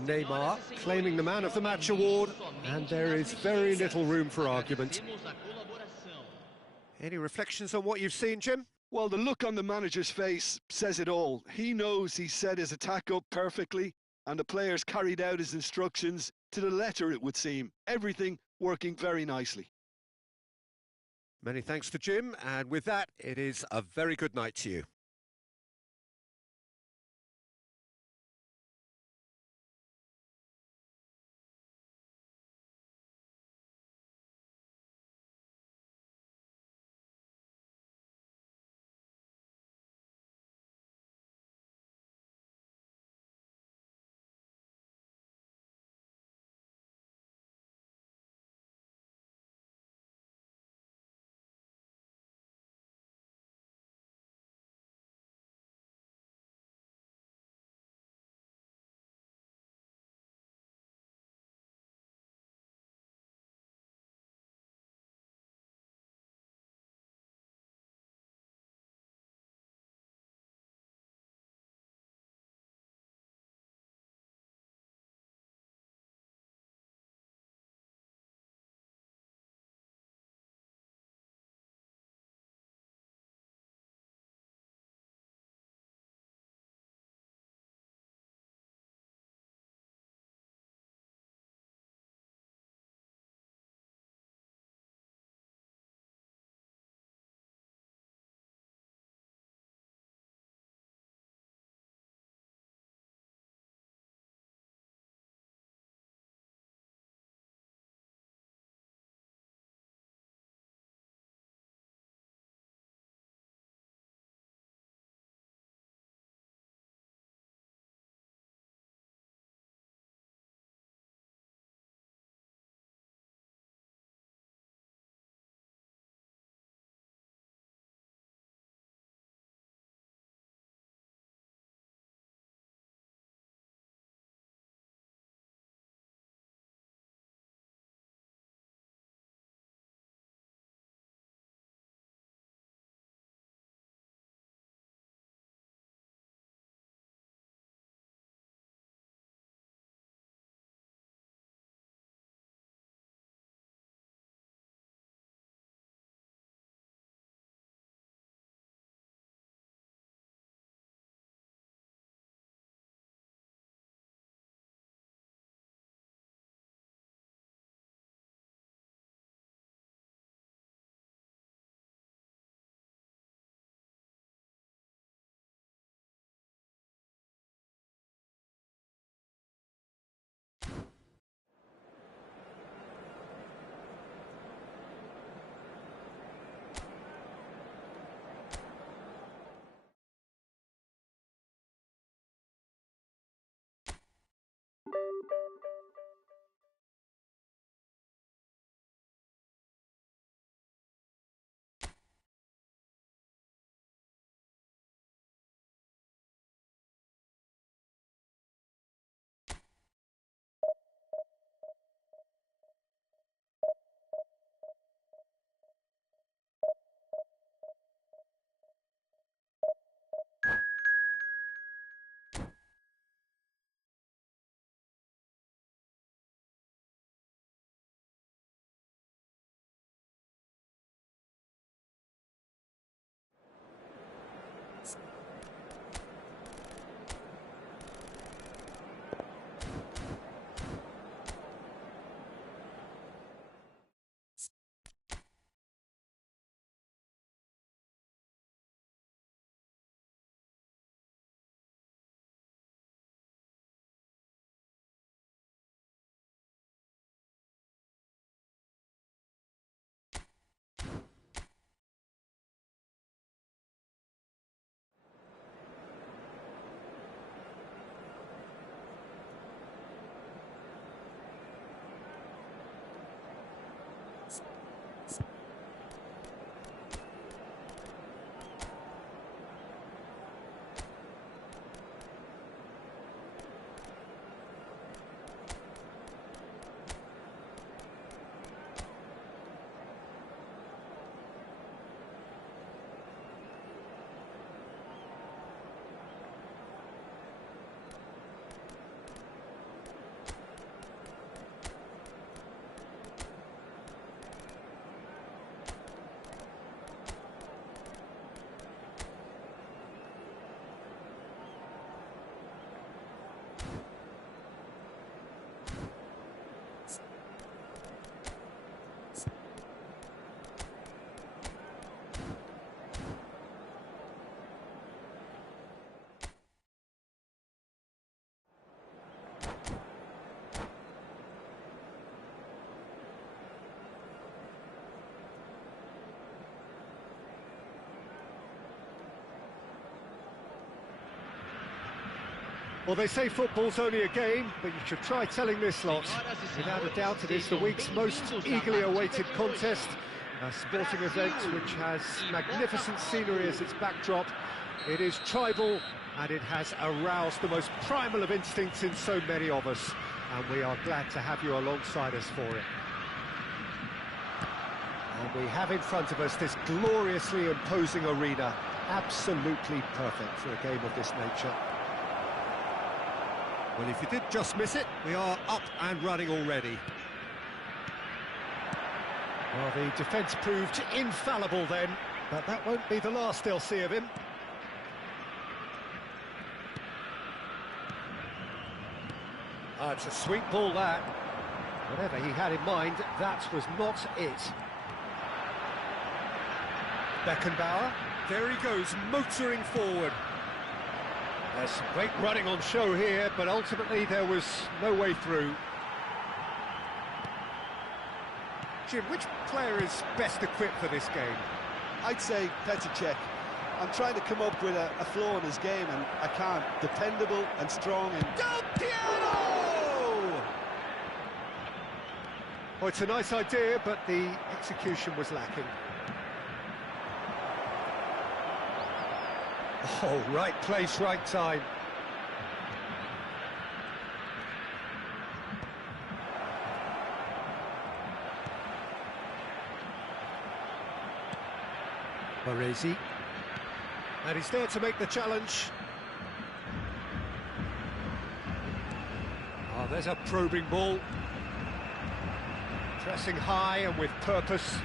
Neymar claiming the Man of the Match award, and there is very little room for argument. Any reflections on what you've seen, Jim? Well, the look on the manager's face says it all. He knows he set his attack up perfectly, and the players carried out his instructions to the letter, it would seem. Everything working very nicely. Many thanks to Jim, and with that, it is a very good night to you. Well, they say football's only a game, but you should try telling this lot. Without a doubt, it is the week's most eagerly awaited contest, a sporting event which has magnificent scenery as its backdrop. It is tribal, and it has aroused the most primal of instincts in so many of us, and we are glad to have you alongside us for it. And we have in front of us this gloriously imposing arena, absolutely perfect for a game of this nature. Well, if you did just miss it, we are up and running already. Well, the defence proved infallible then, but that won't be the last they'll see of him. It's a sweet ball, that. Whatever he had in mind, that was not it. Beckenbauer, there he goes, motoring forward. There's some great running on show here, but ultimately there was no way through. Jim, which player is best equipped for this game? I'd say Petr Cech. I'm trying to come up with a flaw in his game, and I can't. Dependable and strong and... Del Piero! Oh, it's a nice idea, but the execution was lacking. Oh, right place, right time. Baresi. And he's there to make the challenge. Oh, there's a probing ball. Pressing high and with purpose.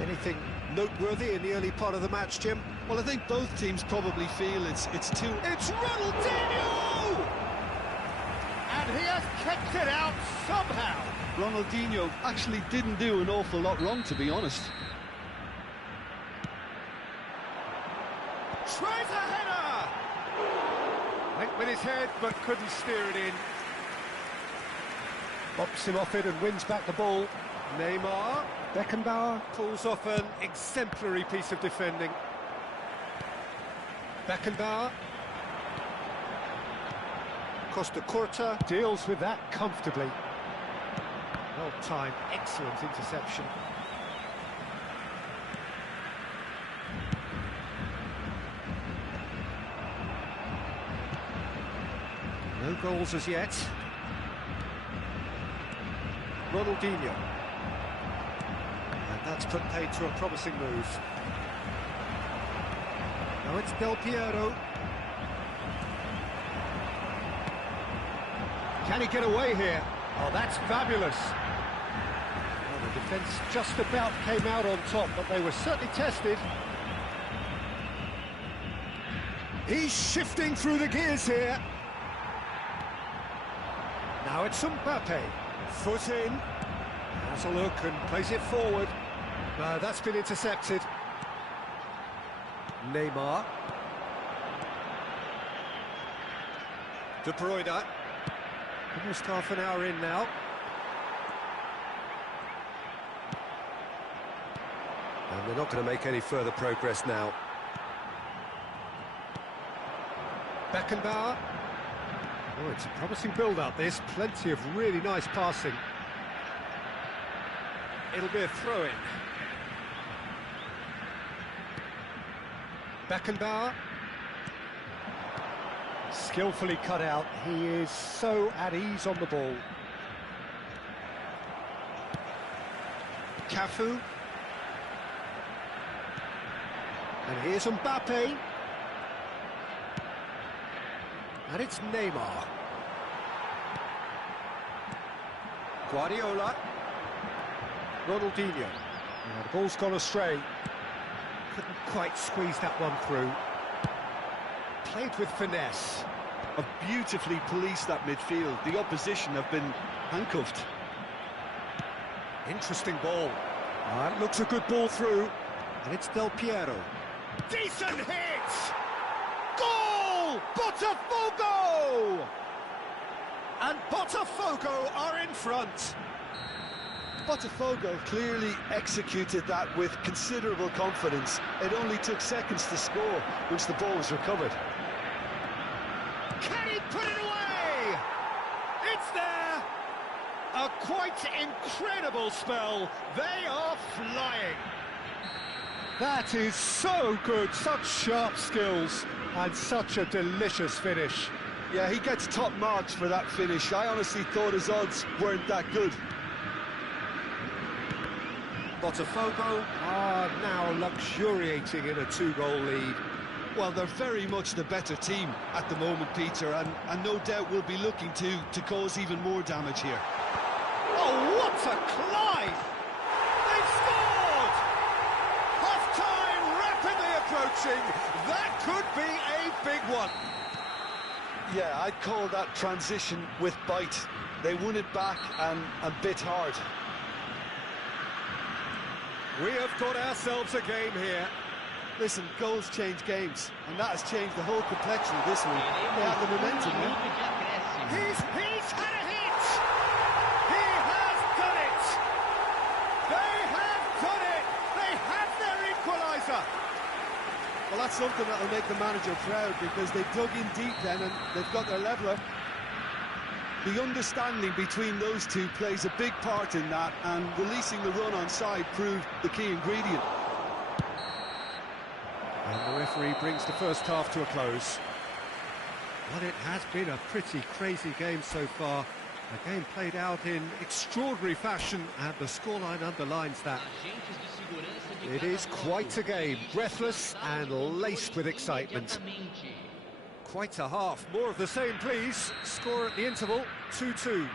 Anything noteworthy in the early part of the match, Jim? Well, I think both teams probably feel it's too... It's Ronaldinho! And he has kept it out somehow. Ronaldinho actually didn't do an awful lot wrong, to be honest. Tries a header! Went with his head, but couldn't steer it in. Bops him off it and wins back the ball. Neymar. Beckenbauer pulls off an exemplary piece of defending. Beckenbauer. Costa Curta deals with that comfortably. Well timed, excellent interception. No goals as yet. Ronaldinho. And that's put paid to a promising move. Now it's Del Piero. Can he get away here? Oh, that's fabulous. Well, the defence just about came out on top, but they were certainly tested. He's shifting through the gears here. Now it's Mbappe. Foot in. Has a look and plays it forward. That's been intercepted. Neymar. De Bruyne. Almost half an hour in now. And they're not going to make any further progress now. Beckenbauer. Oh, it's a promising build-up, this. Plenty of really nice passing. It'll be a throw-in. Beckenbauer. Skillfully cut out. He is so at ease on the ball. Cafu. And here's Mbappe. And it's Neymar. Guardiola. Ronaldinho. The ball's gone astray. Couldn't quite squeeze that one through. Played with finesse. Have beautifully policed that midfield. The opposition have been handcuffed. Interesting ball. It looks a good ball through. And it's Del Piero. Decent hit! Goal! Botafogo! And Botafogo are in front. Botafogo clearly executed that with considerable confidence. It only took seconds to score once the ball was recovered. Can he put it away? It's there! A quite incredible spell. They are flying. That is so good, such sharp skills and such a delicious finish. Yeah, he gets top marks for that finish. I honestly thought his odds weren't that good. Botafogo are now luxuriating in a 2-goal lead. Well, they're very much the better team at the moment, Peter, and no doubt will be looking to cause even more damage here. Oh, what a climb! They've scored! Half-time rapidly approaching. That could be a big one. Yeah, I'd call that transition with bite. They won it back and bit hard. We have got ourselves a game here. Listen, goals change games, and that has changed the whole complexion of this league. They have the momentum now. He's had a hit! He has done it! They have done it! They have their equaliser! Well, that's something that'll make the manager proud, because they dug in deep then, and they've got their leveller. The understanding between those two plays a big part in that, and releasing the run on side proved the key ingredient. And the referee brings the first half to a close. Well, it has been a pretty crazy game so far. A game played out in extraordinary fashion, and the scoreline underlines that. It is quite a game, breathless and laced with excitement. Quite a half. More of the same, please. Score at the interval, 2-2.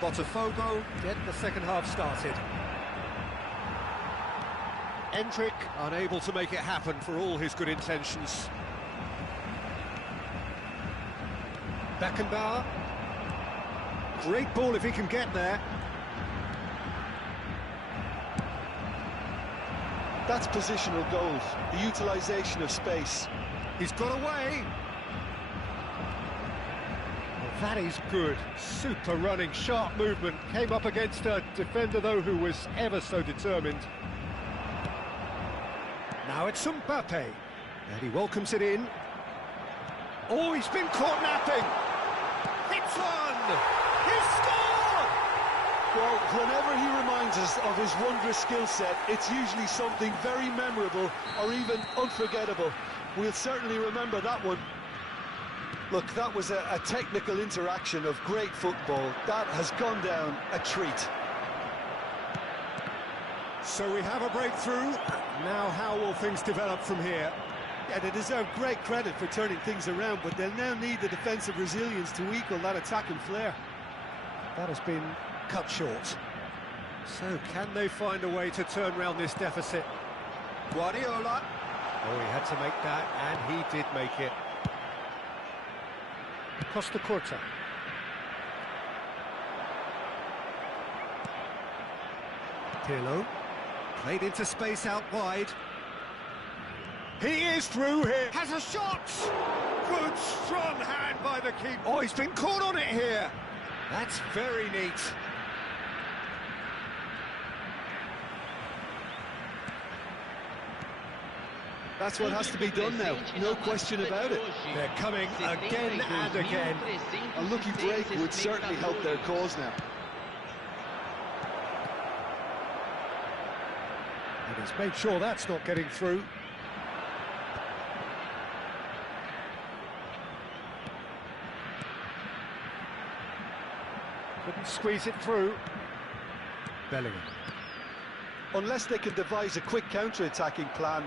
Botafogo get the second half started. Endrick unable to make it happen for all his good intentions. Beckenbauer. Great ball if he can get there. That's positional goals, the utilisation of space. He's got away. Well, that is good. Super running, sharp movement. Came up against a defender, though, who was ever so determined. Now it's Mbappe. And he welcomes it in. Oh, he's been caught napping. Hits one. He's scored! Well, whenever he reminds us of his wondrous skill set, it's usually something very memorable or even unforgettable. We'll certainly remember that one. Look, that was a technical interaction of great football. That has gone down a treat. So we have a breakthrough. Now how will things develop from here? Yeah, they deserve great credit for turning things around, but they'll now need the defensive resilience to equal that attacking flair. That has been cut short. So can they find a way to turn around this deficit? Guardiola. Oh, he had to make that, and he did make it. Costa Curta. Pirlo. Played into space out wide. He is through here. Has a shot. Good, strong hand by the keeper. Oh, he's been caught on it here. That's very neat. That's what has to be done now, no question about it. They're coming again and again. A lucky break would certainly help their cause now. And he's made sure that's not getting through. Couldn't squeeze it through. Bellingham. Unless they can devise a quick counter-attacking plan,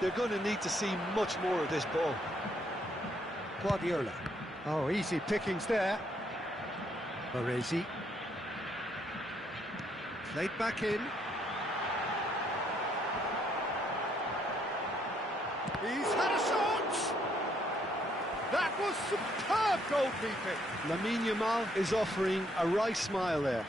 they're going to need to see much more of this ball. Guardiola. Oh, easy pickings there. Baresi. Played back in. He's had a shot! That was superb goalkeeping. Lamine Yamal is offering a wry smile there.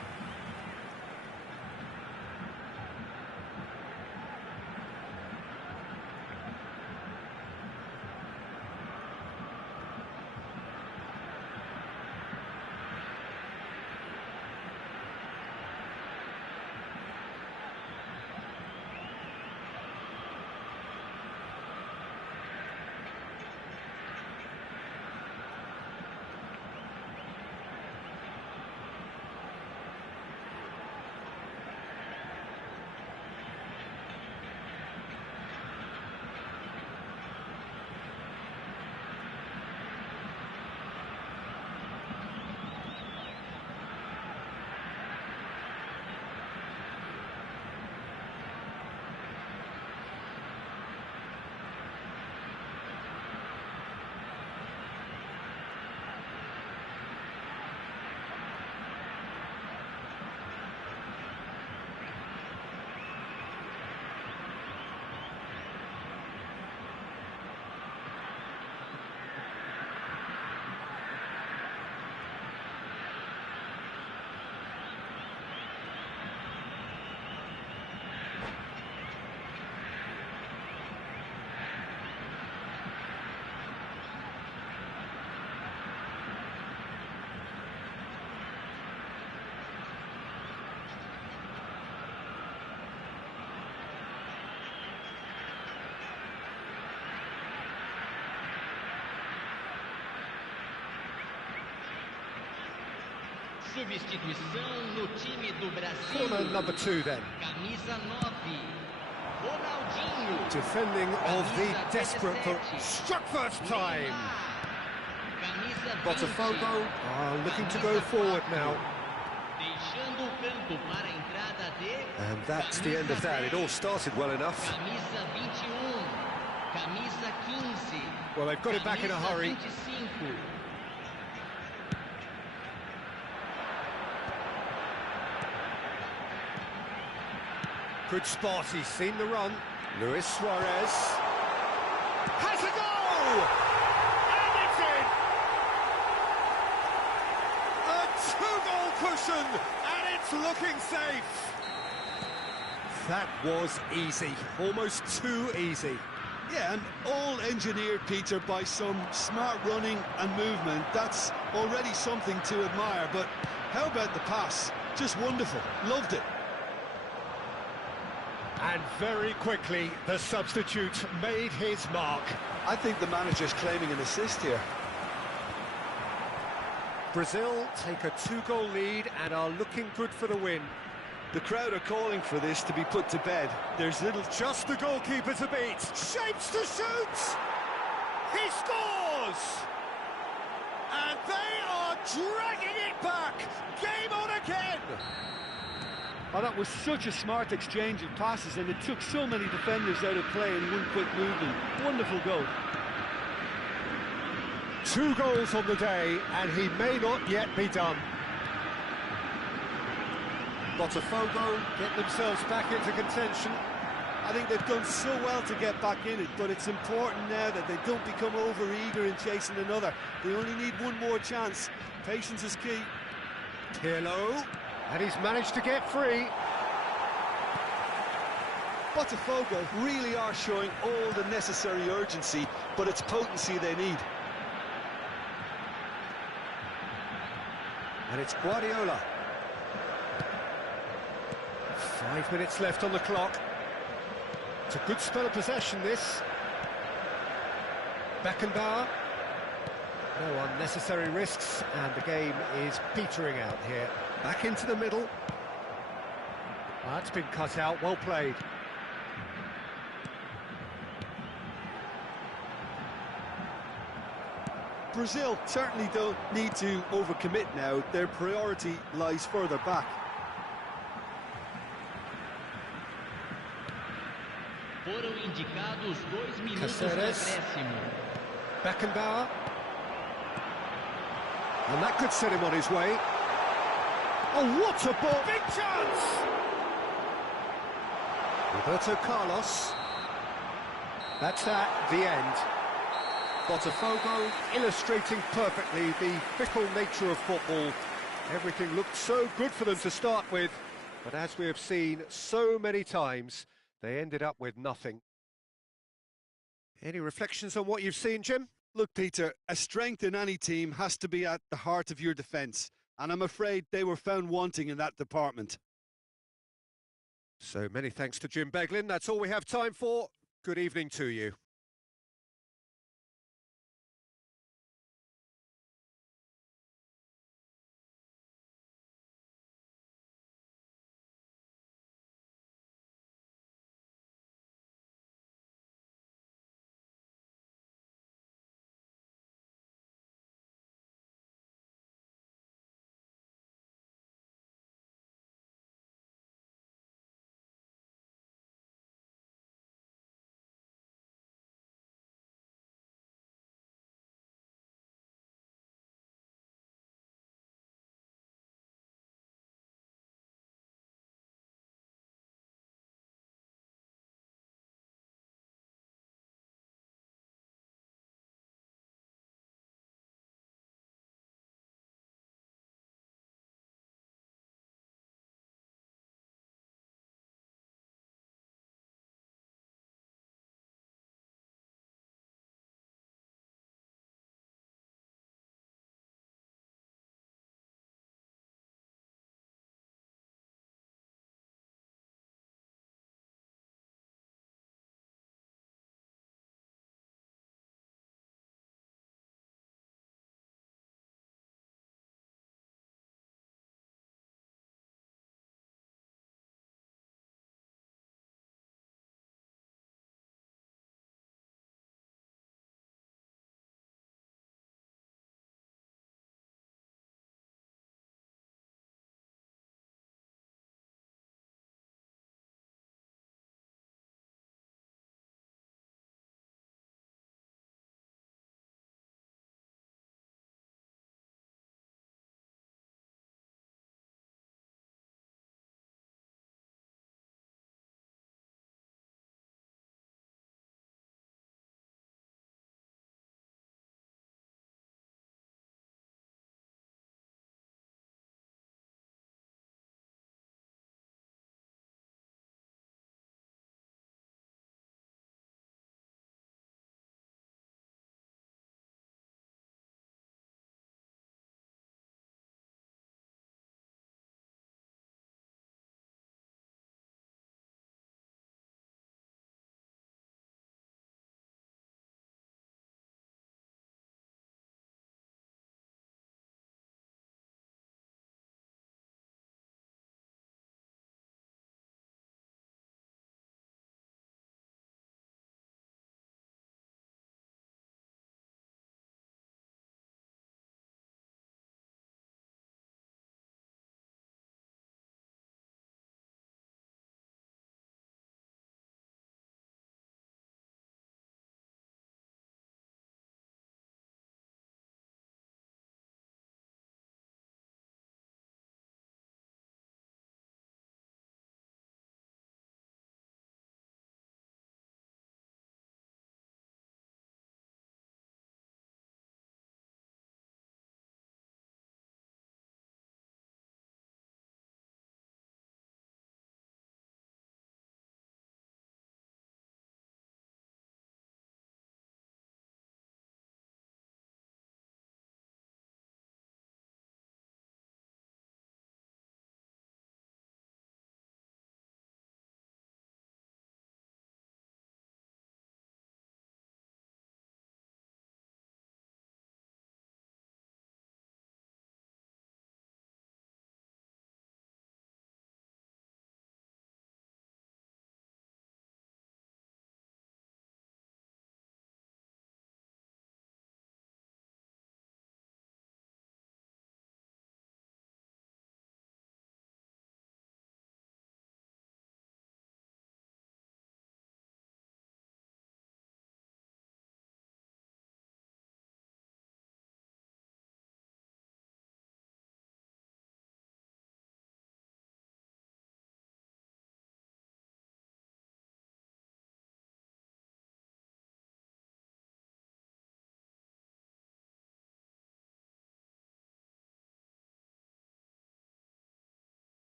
Substituição no time do Brasil. Corner number 2 then. Camisa 9. Ronaldinho. Defending of the desperate for struck first time. Camisa 20. Botafogo are looking to go forward now. Deixando o campo para a entrada de. And that's the end of that. It all started well enough. Camisa 21. Camisa 15. Well, they've got it back in a hurry. 25. Good spot, he's seen the run. Luis Suarez has a goal! And it's in! A two-goal cushion, and it's looking safe. That was easy, almost too easy. Yeah, and all engineered, Peter, by some smart running and movement. That's already something to admire, but how about the pass? Just wonderful, loved it. And very quickly, the substitute made his mark. I think the manager's claiming an assist here. Brazil take a two-goal lead and are looking good for the win. The crowd are calling for this to be put to bed. There's little... Just the goalkeeper to beat. Shapes to shoot! He scores! And they are dragging it back! Game on again! Oh, that was such a smart exchange of passes, and it took so many defenders out of play in one quick movement. Wonderful goal. 2 goals on the day, and he may not yet be done. Botafogo get themselves back into contention. I think they've done so well to get back in it, but it's important now that they don't become over-eager in chasing another. They only need one more chance. Patience is key. Pirlo, and he's managed to get free. Botafogo really are showing all the necessary urgency, but it's potency they need. And it's Guardiola. 5 minutes left on the clock. It's a good spell of possession, this. Beckenbauer. No unnecessary risks, and the game is petering out here. Back into the middle. That's been cut out, well played. Brazil certainly don't need to overcommit now. Their priority lies further back. Foram indicados 2 minutos de Caceres. acréscimo. Beckenbauer. And that could set him on his way. Oh, what a ball! Big chance! Roberto Carlos. That's that, the end. Botafogo illustrating perfectly the fickle nature of football. Everything looked so good for them to start with, but as we have seen so many times, they ended up with nothing. Any reflections on what you've seen, Jim? Look, Peter, a strength in any team has to be at the heart of your defence, and I'm afraid they were found wanting in that department. So many thanks to Jim Beglin. That's all we have time for. Good evening to you.